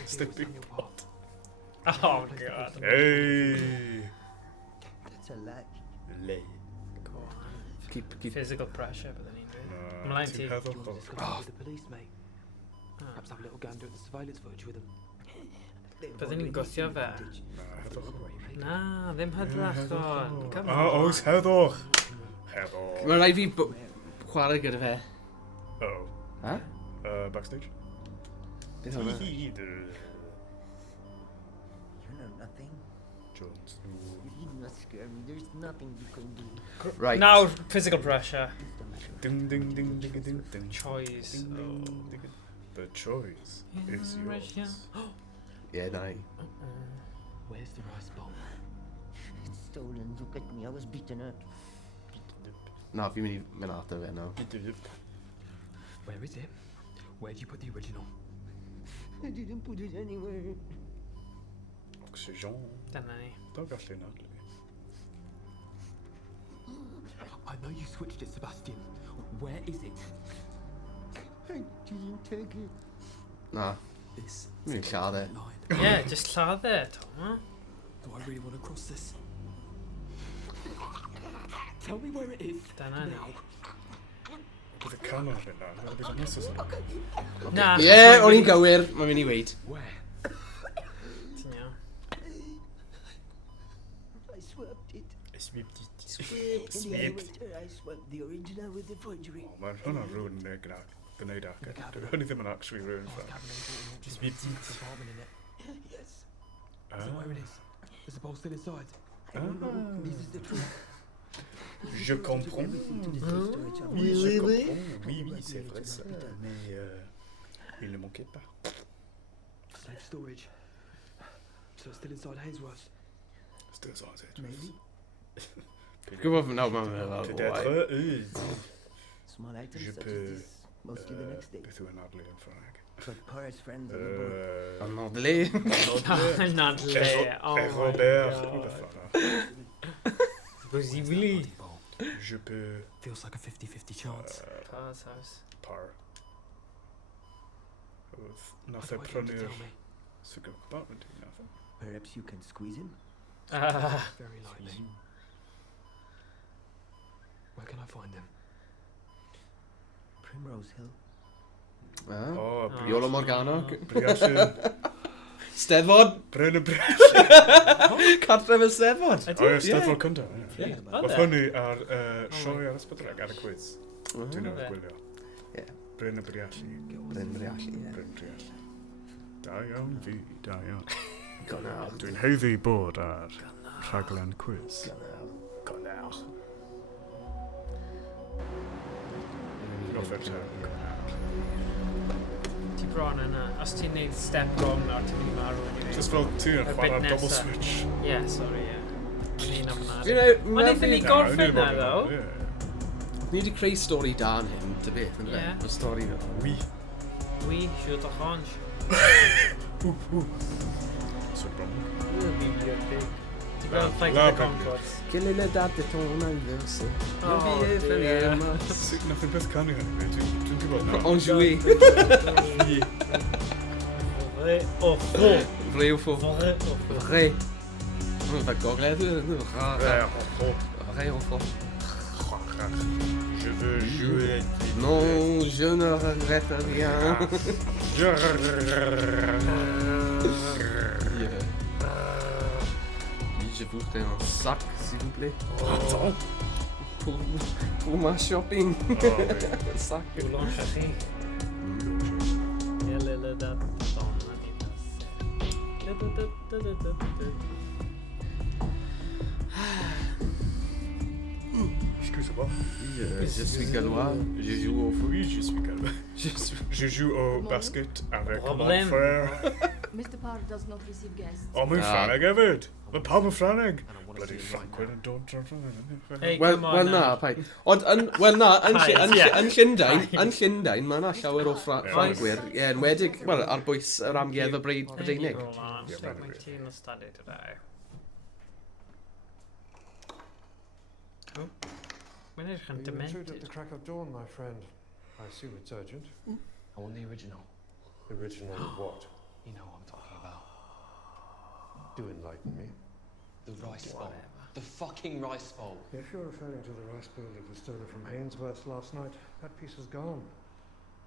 Slipping pot. Oh, God. Hey! That's a lie. Lay. Go on. Keep. Physical pressure, but then he'n dweud. No, Ymlaen ti'n ti. heddwch o. With the police, mate. Perhaps have a little gander at the surveillance footage with them. Byddwn ni'n gwthio fe. Na, heddwch o. Na, ddim hydrach o'n. Come on. Oes, heddwch. Heddwch. Mae'n rhaid fi chwarae gyda fe. Oh. Ha? Backstage? Beth hwnna? You know nothing. Jones. You must scare me. There's nothing you can do. Right. Now, physical pressure. Ding, ding, ding, ding, ding, ding. Choice. Ding, ding, ding. The choice is yours. Yeah, no. Where's the rice bowl? It's stolen. Look at me. I was beaten up. Na, fi'n mynd after fe now. Where is it? Where'd you put the original? I didn't put it anywhere. Oxygen. Dyna ni. Do gallu na. I know you switched it, Sebastian. Where is it? I didn't take it. Na. This Fi'n mynd lladd e. Yeah, just lladd e, Tom. Do I really want to cross this? Tell me where it is. Dyna ni. Bydd y camera yn na. Bydd y necessary. Na. Ie, o'n i'n gywir. Mae'n mynd i weid. Where? Ti'n iawn. I swapped it. Swept it. In the elevator, I swapped the original with the forgery. O, mae'n hwnna'n rhywun yn gwneud ac. Hynny ddim yn actually rhywun ffan. Swept it. Yes. Is that where it is? Is the bowl still inside? I don't know. This is the truth. Je comprends. Oui, je comprends. Oui, oui, c'est vrai ça. Mais il ne manquait pas. Safe storage. So it's still inside Hainsworth. Still inside it. Maybe. Gwybod nawr mae'n meddwl. Peut-être. Small items Je such as peux... this. Mostly the next day. Beth yw yn adlu yn ffrag? But Paris friends on the board. Anadlu. Anadlu. Oh my Robert. God. Possibly. Je peux... Feels like a 50-50 chance. Par's house. Par. Nath e prynu'r... Cigar compartment i nath e. Perhaps you can squeeze him? Very likely. Where can I find him? Primrose Hill. Iolo Morgano. Brigallun. Steddfod. Bryn y Breallu. Cartref y Steddfod. O, ie, Steddfod cyntaf. Ie. Oedd hwnny ar sioe ar ysbydreg ar y quiz. Dwi'n newydd gwylio. Ie. Bryn y Breallu. Bryn y Breallu, ie. Bryn y Breallu. Da iawn fi, da iawn. Gonel. Dwi'n heiddi bod ar rhaglen quiz. Gonel. Goffer te. Ti bron yna. Os ti'n neud step wrong nawr, ti'n mynd i marw. Just fel ti yn chwarae double switch. Ie, sori, ie. Yn un o'n hwnna. Ond wnaethon ni gorffen na, ddo. Ni wedi creu stori dan hyn, dy beth, yn Ie. y stori na. Wi. Wi, siwt o chonch. So bron. Ti'n gweld ffaith y concourse? Gilyn y dad y tôn a'i ddylse. Nath yn beth canu hynny, dwi'n gwybod na. Ond jwi. Vre o fo. Vre o fo. Vre. Mae'n fa gogledd. Vre o fo. Je veux jouer. Non, je ne regrette rien. Je voudrais un sac, s'il vous plaît. Pour ma shopping. Sac. Boulon chercher. Ele da donna di Excusez-moi. Je suis gallois, je joue au foot. Oui, je suis gallois. Je joue au basket avec mon frère. Mr. Parr does not receive guests. O, mae'n Ffraneg hefyd. Mae pawb yn Ffraneg. Bloody Ffrancwyr yn dod dron. Wel na, pai. Ond, wel na, yn Llundain, mae yna llawer o Ffrancwyr. Ie, yn wedig, wel, ar bwys yr amgueddfa Brydeinig. Mae'n ti'n ystadu today. Mae'n edrych yn demented. At the crack of dawn, my friend. I assume it's urgent. I want the original. Original of what? You know what I'm talking about. Do enlighten me. The rice bowl. The fucking rice bowl. If you're referring to the rice bowl that was stolen from Hainsworth last night, that piece is gone.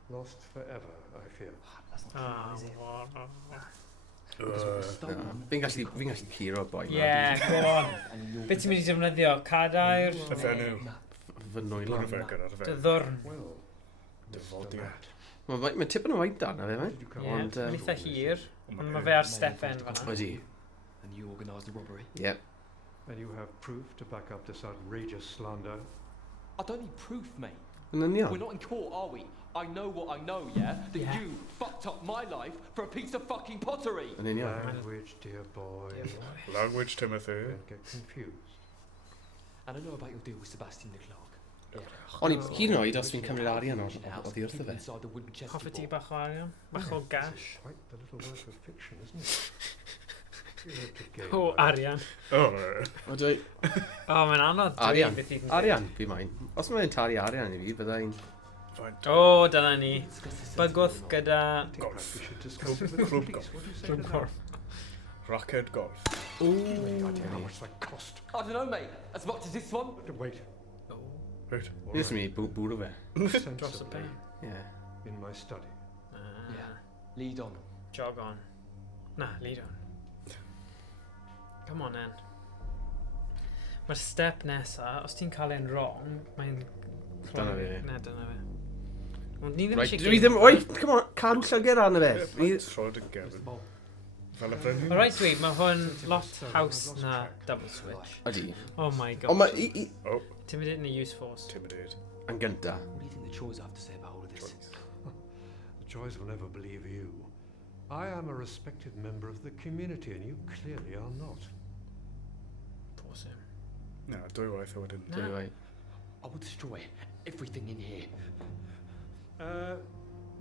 Lost forever, I fear. That's not true, is it? Fi'n gallu curo boi. Ie, go on. Be ti'n mynd i defnyddio? Cadair? Y fenyw. Fy nwylo. Dy ddwrn. Dyfodiad. Mae tipyn o waith dan, fe, mae? Ie, mae'n eitha hir. Ond mae fe ar step end fan'na. Wedi. And you organised the robbery? Yep. And you have proof to back up this outrageous slander? I don't need proof, mate. We're not in court, are we? I know what I know, yeah? That you fucked up my life for a piece of fucking pottery. Language, dear boy. Language, Timothy. Don't get confused. And I know about your deal with Sebastian the clerk. Ond hyd yn oed os fi'n cymryd arian oddi wrtho fe. Hoffi ti bach o arian? Bach o gash? Quite the little work of fiction, isn't it? O, arian. O, dwi... O, mae'n anodd. Arian, fi maen. Os mae'n talu arian i fi, byddai'n... O, dyna ni. Bygwth gyda... Golf. Clwb golf. Racket golf. Ooh. How much that cost? I don't know, mate. As much as this one. Wait. Wait. Nes mi bwrw fe. Dros y pen. Yeah. In my study. Yeah. Lead on. Jog on. Na, lead on. Come on, then. Mae'r step nesa, os ti'n cael ein wrong, mae'n... Dyna fi. Na, dyna fi. Ond ni ddim Right, eisiau... dwi ddim... Oi, come on, cadw llygr arno fe. Troed y gefn. Fel y brenhin. Alright, dwi, mae hwn lot haws na double switch. Ydi. Oh my god. Ond mae... Timidate neu use force. Timidate. Yn gynta. What do you think the Troys have to say about all of this? The Troys will never believe you. I am a respected member of the community, and you clearly are not. Pause him. No, dwy waith o wedyn. Dwy waith. I will destroy everything in here.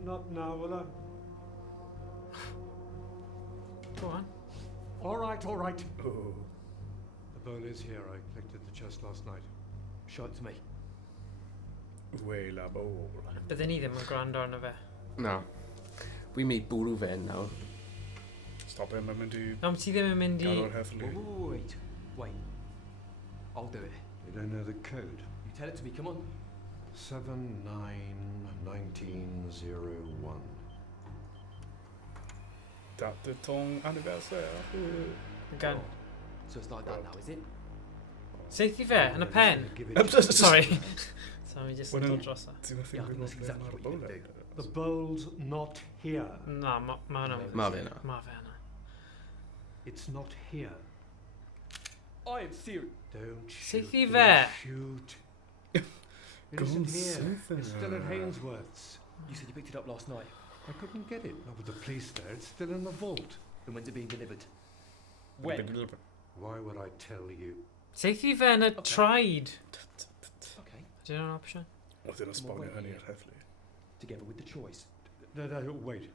Not now, will I? Go on. All right, all right. Oh. The bowl is here. I collected the chest last night. Show it to me. Way la bowl. Bydden ni ddim yn gwrando arno fe. No. Wi mi bwrw fe nawr. Stop him, I'm mynd i... No, ti ddim yn mynd i... Gadw'r heddlu. Wait. I'll do it. You don't know the code? You tell it to me, come on. 791901. date de ton anniversaire. Gan. So it's like that now, is it? Seithi fe, yn y pen? Sorry. Sorry, just yn dod dros o. The bowl's not here. Na, ma fe yna. It's not here. I am serious. Don't Seithi fe? shoot. It isn't here. It's still at Hainsworth's. You said you picked it up last night. I couldn't get it. Not with the police there. It's still in the vault. And when's it being delivered? When? Why would I tell you? Seithi fe yn y traed. Okay. Ydyn nhw'n opsiwn? Wedyn esbonio hynny ar heddlu. Together with the choice. No, wait.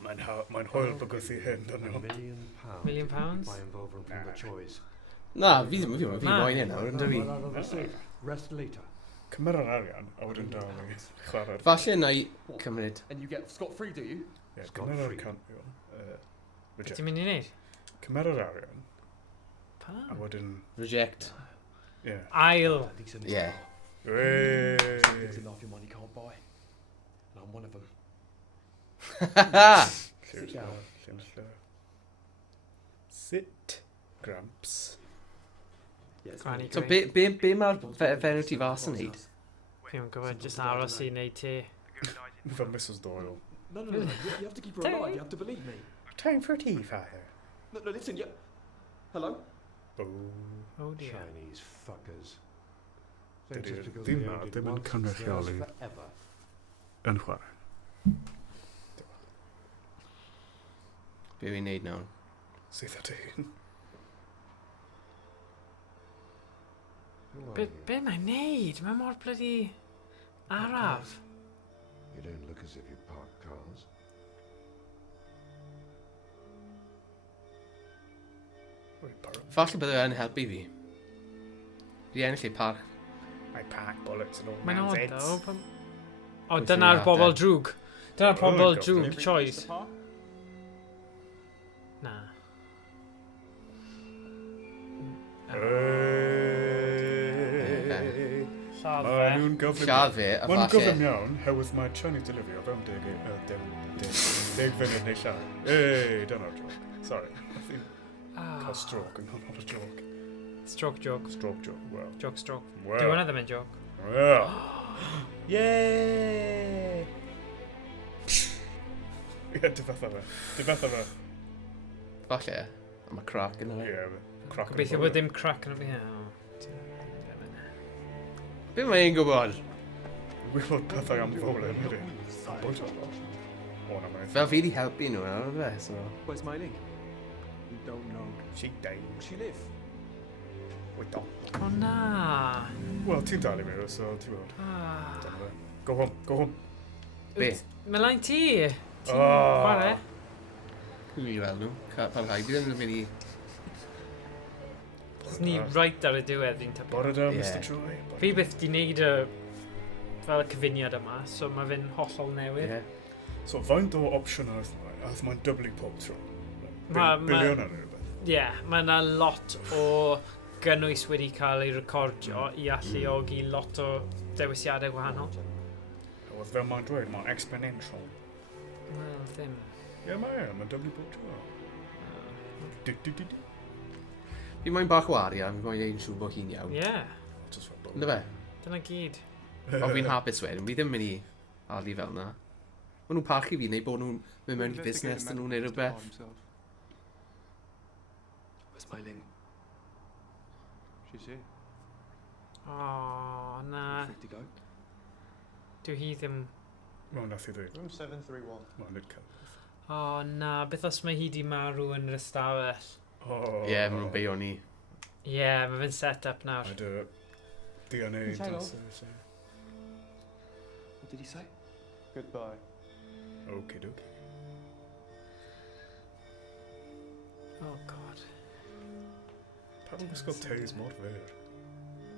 Mae'n hwyl bygwth i hyn, dyn nhw. £1 million? If I involve him from the choice. Na, fi moyn hyn nawr, ynddo fi. Rest later. Cymer yr arian, a wedyn dal i chwarae. Falle na i cymryd. And you get scot-free, do you? Ie, cymer yr campion. Beth ti'n mynd i wneud? Cymer yr arian. Pam? A wedyn... Reject. Ie. Ail. Ie. Things in life your money can't buy. And I'm one of them. Sit down. Sit. Gramps. So be mae'r fenyw ti fas yn neud? Fi'n gwybod, just aros i wneud ti. Fel Mrs Doyle. No. You have to keep her alive. You have to believe me. Time for tea, father. No, listen, Hello? Oh dear. Chinese fuckers. Ddim yn cynrychioli yn chwarae. Be fi'n neud nawr? Sydd at un. Be mae'n neud? Mae mor bloody araf. You don't look as if you park cars. Falle bydde yn helpu fi. Fi ennill ei parc. I park bullets and all Mae'n man's oed heads. ddo. O, dyna'r bobl drwg. Dyna'r bobl drwg choice. Na. Maen nhw'n gyflym iawn, hewyd mae Chinese delivery o fewn 10 funud neu llai. Dyna'r joke. Sorry. I think cael stroke yn not a joke. Stroke joke. Stroke joke, well. Joke stroke. Well. Dyw hwnna ddim yn joke. Well. Yay! Ie, dy fatha fe. Falle, am y crack yn Ie, crack yn Gobeithio bod dim crack yn y fi. Be mae'n gwybod? Gwybod pethau am fowlen, ydy. Bwyd o'n Fel fi di helpu nhw nawr, fe, so... Where's Mei Ling? We don't know. She died. Where she live? We don't. O na. Wel, ti'n dal i mi, so ti'n gwybod. Go home. Be? Mae lain ti. Ti'n chwarae? Cwni fel nhw. Parhau, fi ddim yn mynd i... Ni right ar y diwedd fi'n tybio. Bore da, Mr Troy. Fi byth di wneud y... fel y cyfuniad yma, so mae fe'n hollol newydd. So, faint o opsiwn oedd mae'n dyblu pob tro? Bilion ar rhywbeth? Ie, mae yna lot o gynnwys wedi cael ei recordio i alluogi lot o dewisiadau gwahanol. Oedd fel mae'n dweud, mae'n exponential. Wel, ddim. Ie, mae'n dyblu pob tro. Fi moyn bach o arian, fi moyn ein siŵr bod hi'n iawn. Ie. Ynddo fe? Dyna gyd. O fi'n hapus wedyn, fi ddim yn mynd i arlu fel na. Mae nhw'n parchu fi, neu bod nhw'n mynd mewn i busnes dyn nhw'n neud rhywbeth. Where's Mei Ling? She's here. O, na. Free to go. Dyw hi ddim... Mae'n nath i ddweud. Room 731. Mae'n nid cael. O, na. Beth os mae hi di marw yn yr ystafell? Ie, mae nhw'n beio ni. Ie, mae fe'n set up nawr. DNA. What did he say? Goodbye. Okay, doke. Oh, God. Pan yn gwisgo teis mor fyr?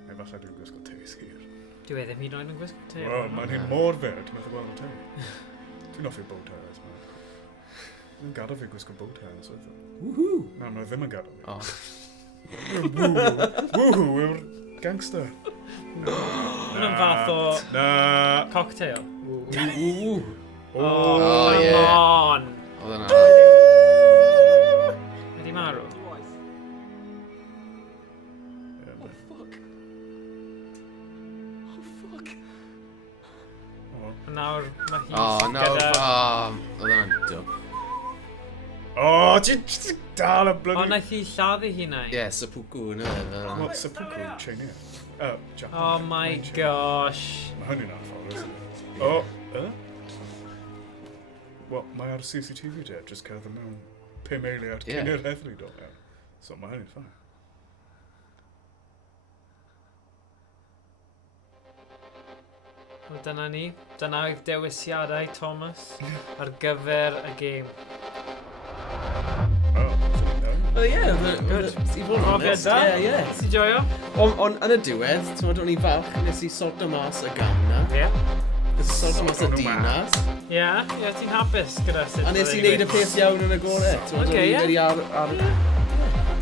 Neu falle dwi'n gwisgo teis hir? Dwi e ddim hyd yn oed yn gwisgo te. Wel, mae'n hyn mor fyr, ti'n meddwl gweld yn te. Dwi'n offi bow ties, man. Dwi'n gadael fi gwisgo bow ties, oedd o. Woohoo! Na, mae ddim yn gadael fi. O. Woohoo, yw'r gangster. Mae'n fath o... Na. Cocktail. Woo. Oh, yeah. Come on. Oedd yna. Wedi marw. Nawr mae hi Oedd yna'n dwp. Ti'n dal y bloody... O, naeth hi lladdu hynna. Ie, seppuku, yna. What, seppuku? Chainia? Oh my gosh. Mae hynny'n anffawr, isn't it? Wel, mae ar CCTV de, jyst cael ddim mewn 5 eiliad cyn i'r heddlu dod mewn. So mae hynny'n ffain. Dyna ni. Dyna eich dewisiadau, Thomas, ar gyfer y gêm. Well, yeah, i fod yn honest. Ie. Si joio? Ond yn y diwedd, ti'n meddwl, o'n i falch nes i sorto mas y gamna. Ie. Nes i sorto mas y dinas. Ie, ti'n hapus gyda sut. A nes i wneud y peth iawn yn y gore. Oce, ie.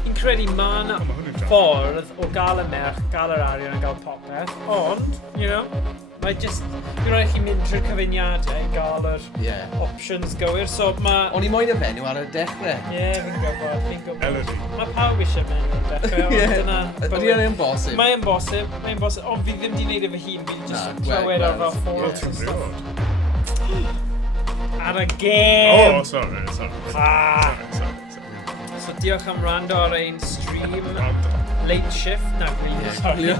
Fi'n credu ma'n ffordd o gael y merch, gael yr arian a gael popeth, ond, you know, mae just, fi'n rhaid chi mynd trwy'r cyfuniadau i gael yr options gywir, so ma... O'n i moyn y fenyw ar y dechrau. Ie, fi'n gwybod. Mae pawb eisiau menyw ar y dechrau, ond dyna... Ydy hynny'n bosib? Mae'n bosib, ond fi ddim di wneud efo hun, fi'n just clywed ar fel ffordd. Ar y gêm! Oh, sorry. So diolch am rando ar ein stream Late Shift. Na, sorry.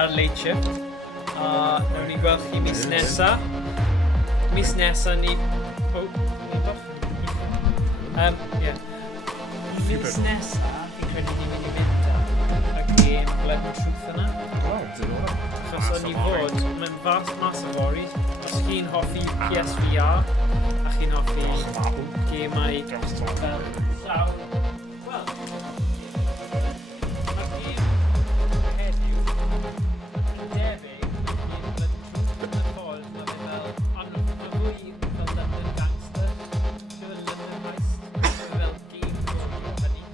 Ar Late Shift. Nawr ni gweld chi mis nesa. Mis nesa ni... Mis nesa, fi'n credu ni mynd i mynd y gêm Blood and Truth yna. Achos o'n i fod, mae'n mas o fori. Os chi'n hoffi PSVR, a chi'n hoffi gemau fel llawn. Wel, mae'r gêm Heddiw yn debyg i'r Blood and Truth yn y ffordd na fe fel, ond mae fwy fel London Gangster, fel London Heist, fel gêm fwy o hynny.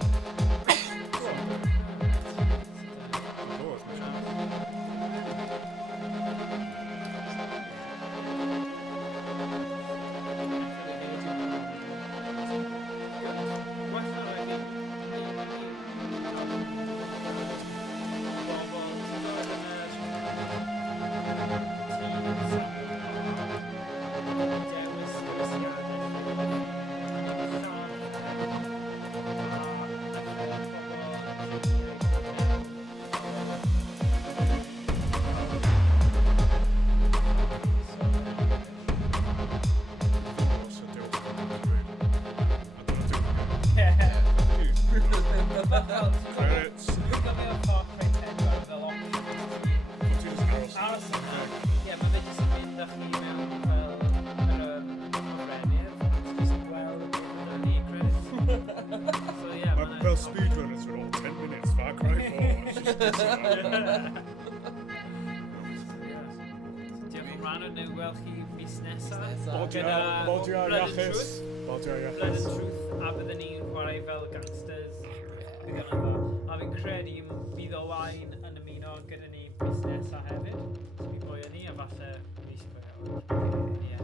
Fel speedrunners for all 10 minutes, Far Cry 4. Diolch yn rhan o nhw weld chi mis nesaf. Bodio iachus. Blood and Truth. A byddwn ni'n chwarae fel gangsters. A fi'n credu bydd o wain yn ymuno gyda ni mis nesaf hefyd. So mi mwy o ni a falle mis Ie.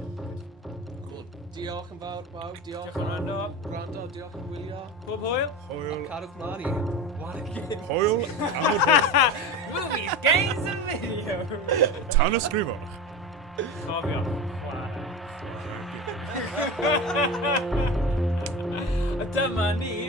Diolch yn fawr, diolch. Diolch yn rando. Gwrando, diolch yn wylio. Bob hwyl. Hwyl. Cadwch mlaen i. What a game. Hwyl am y bwyd. Movies, games and video. Tan ysgrifon. Cofio. A dyma ni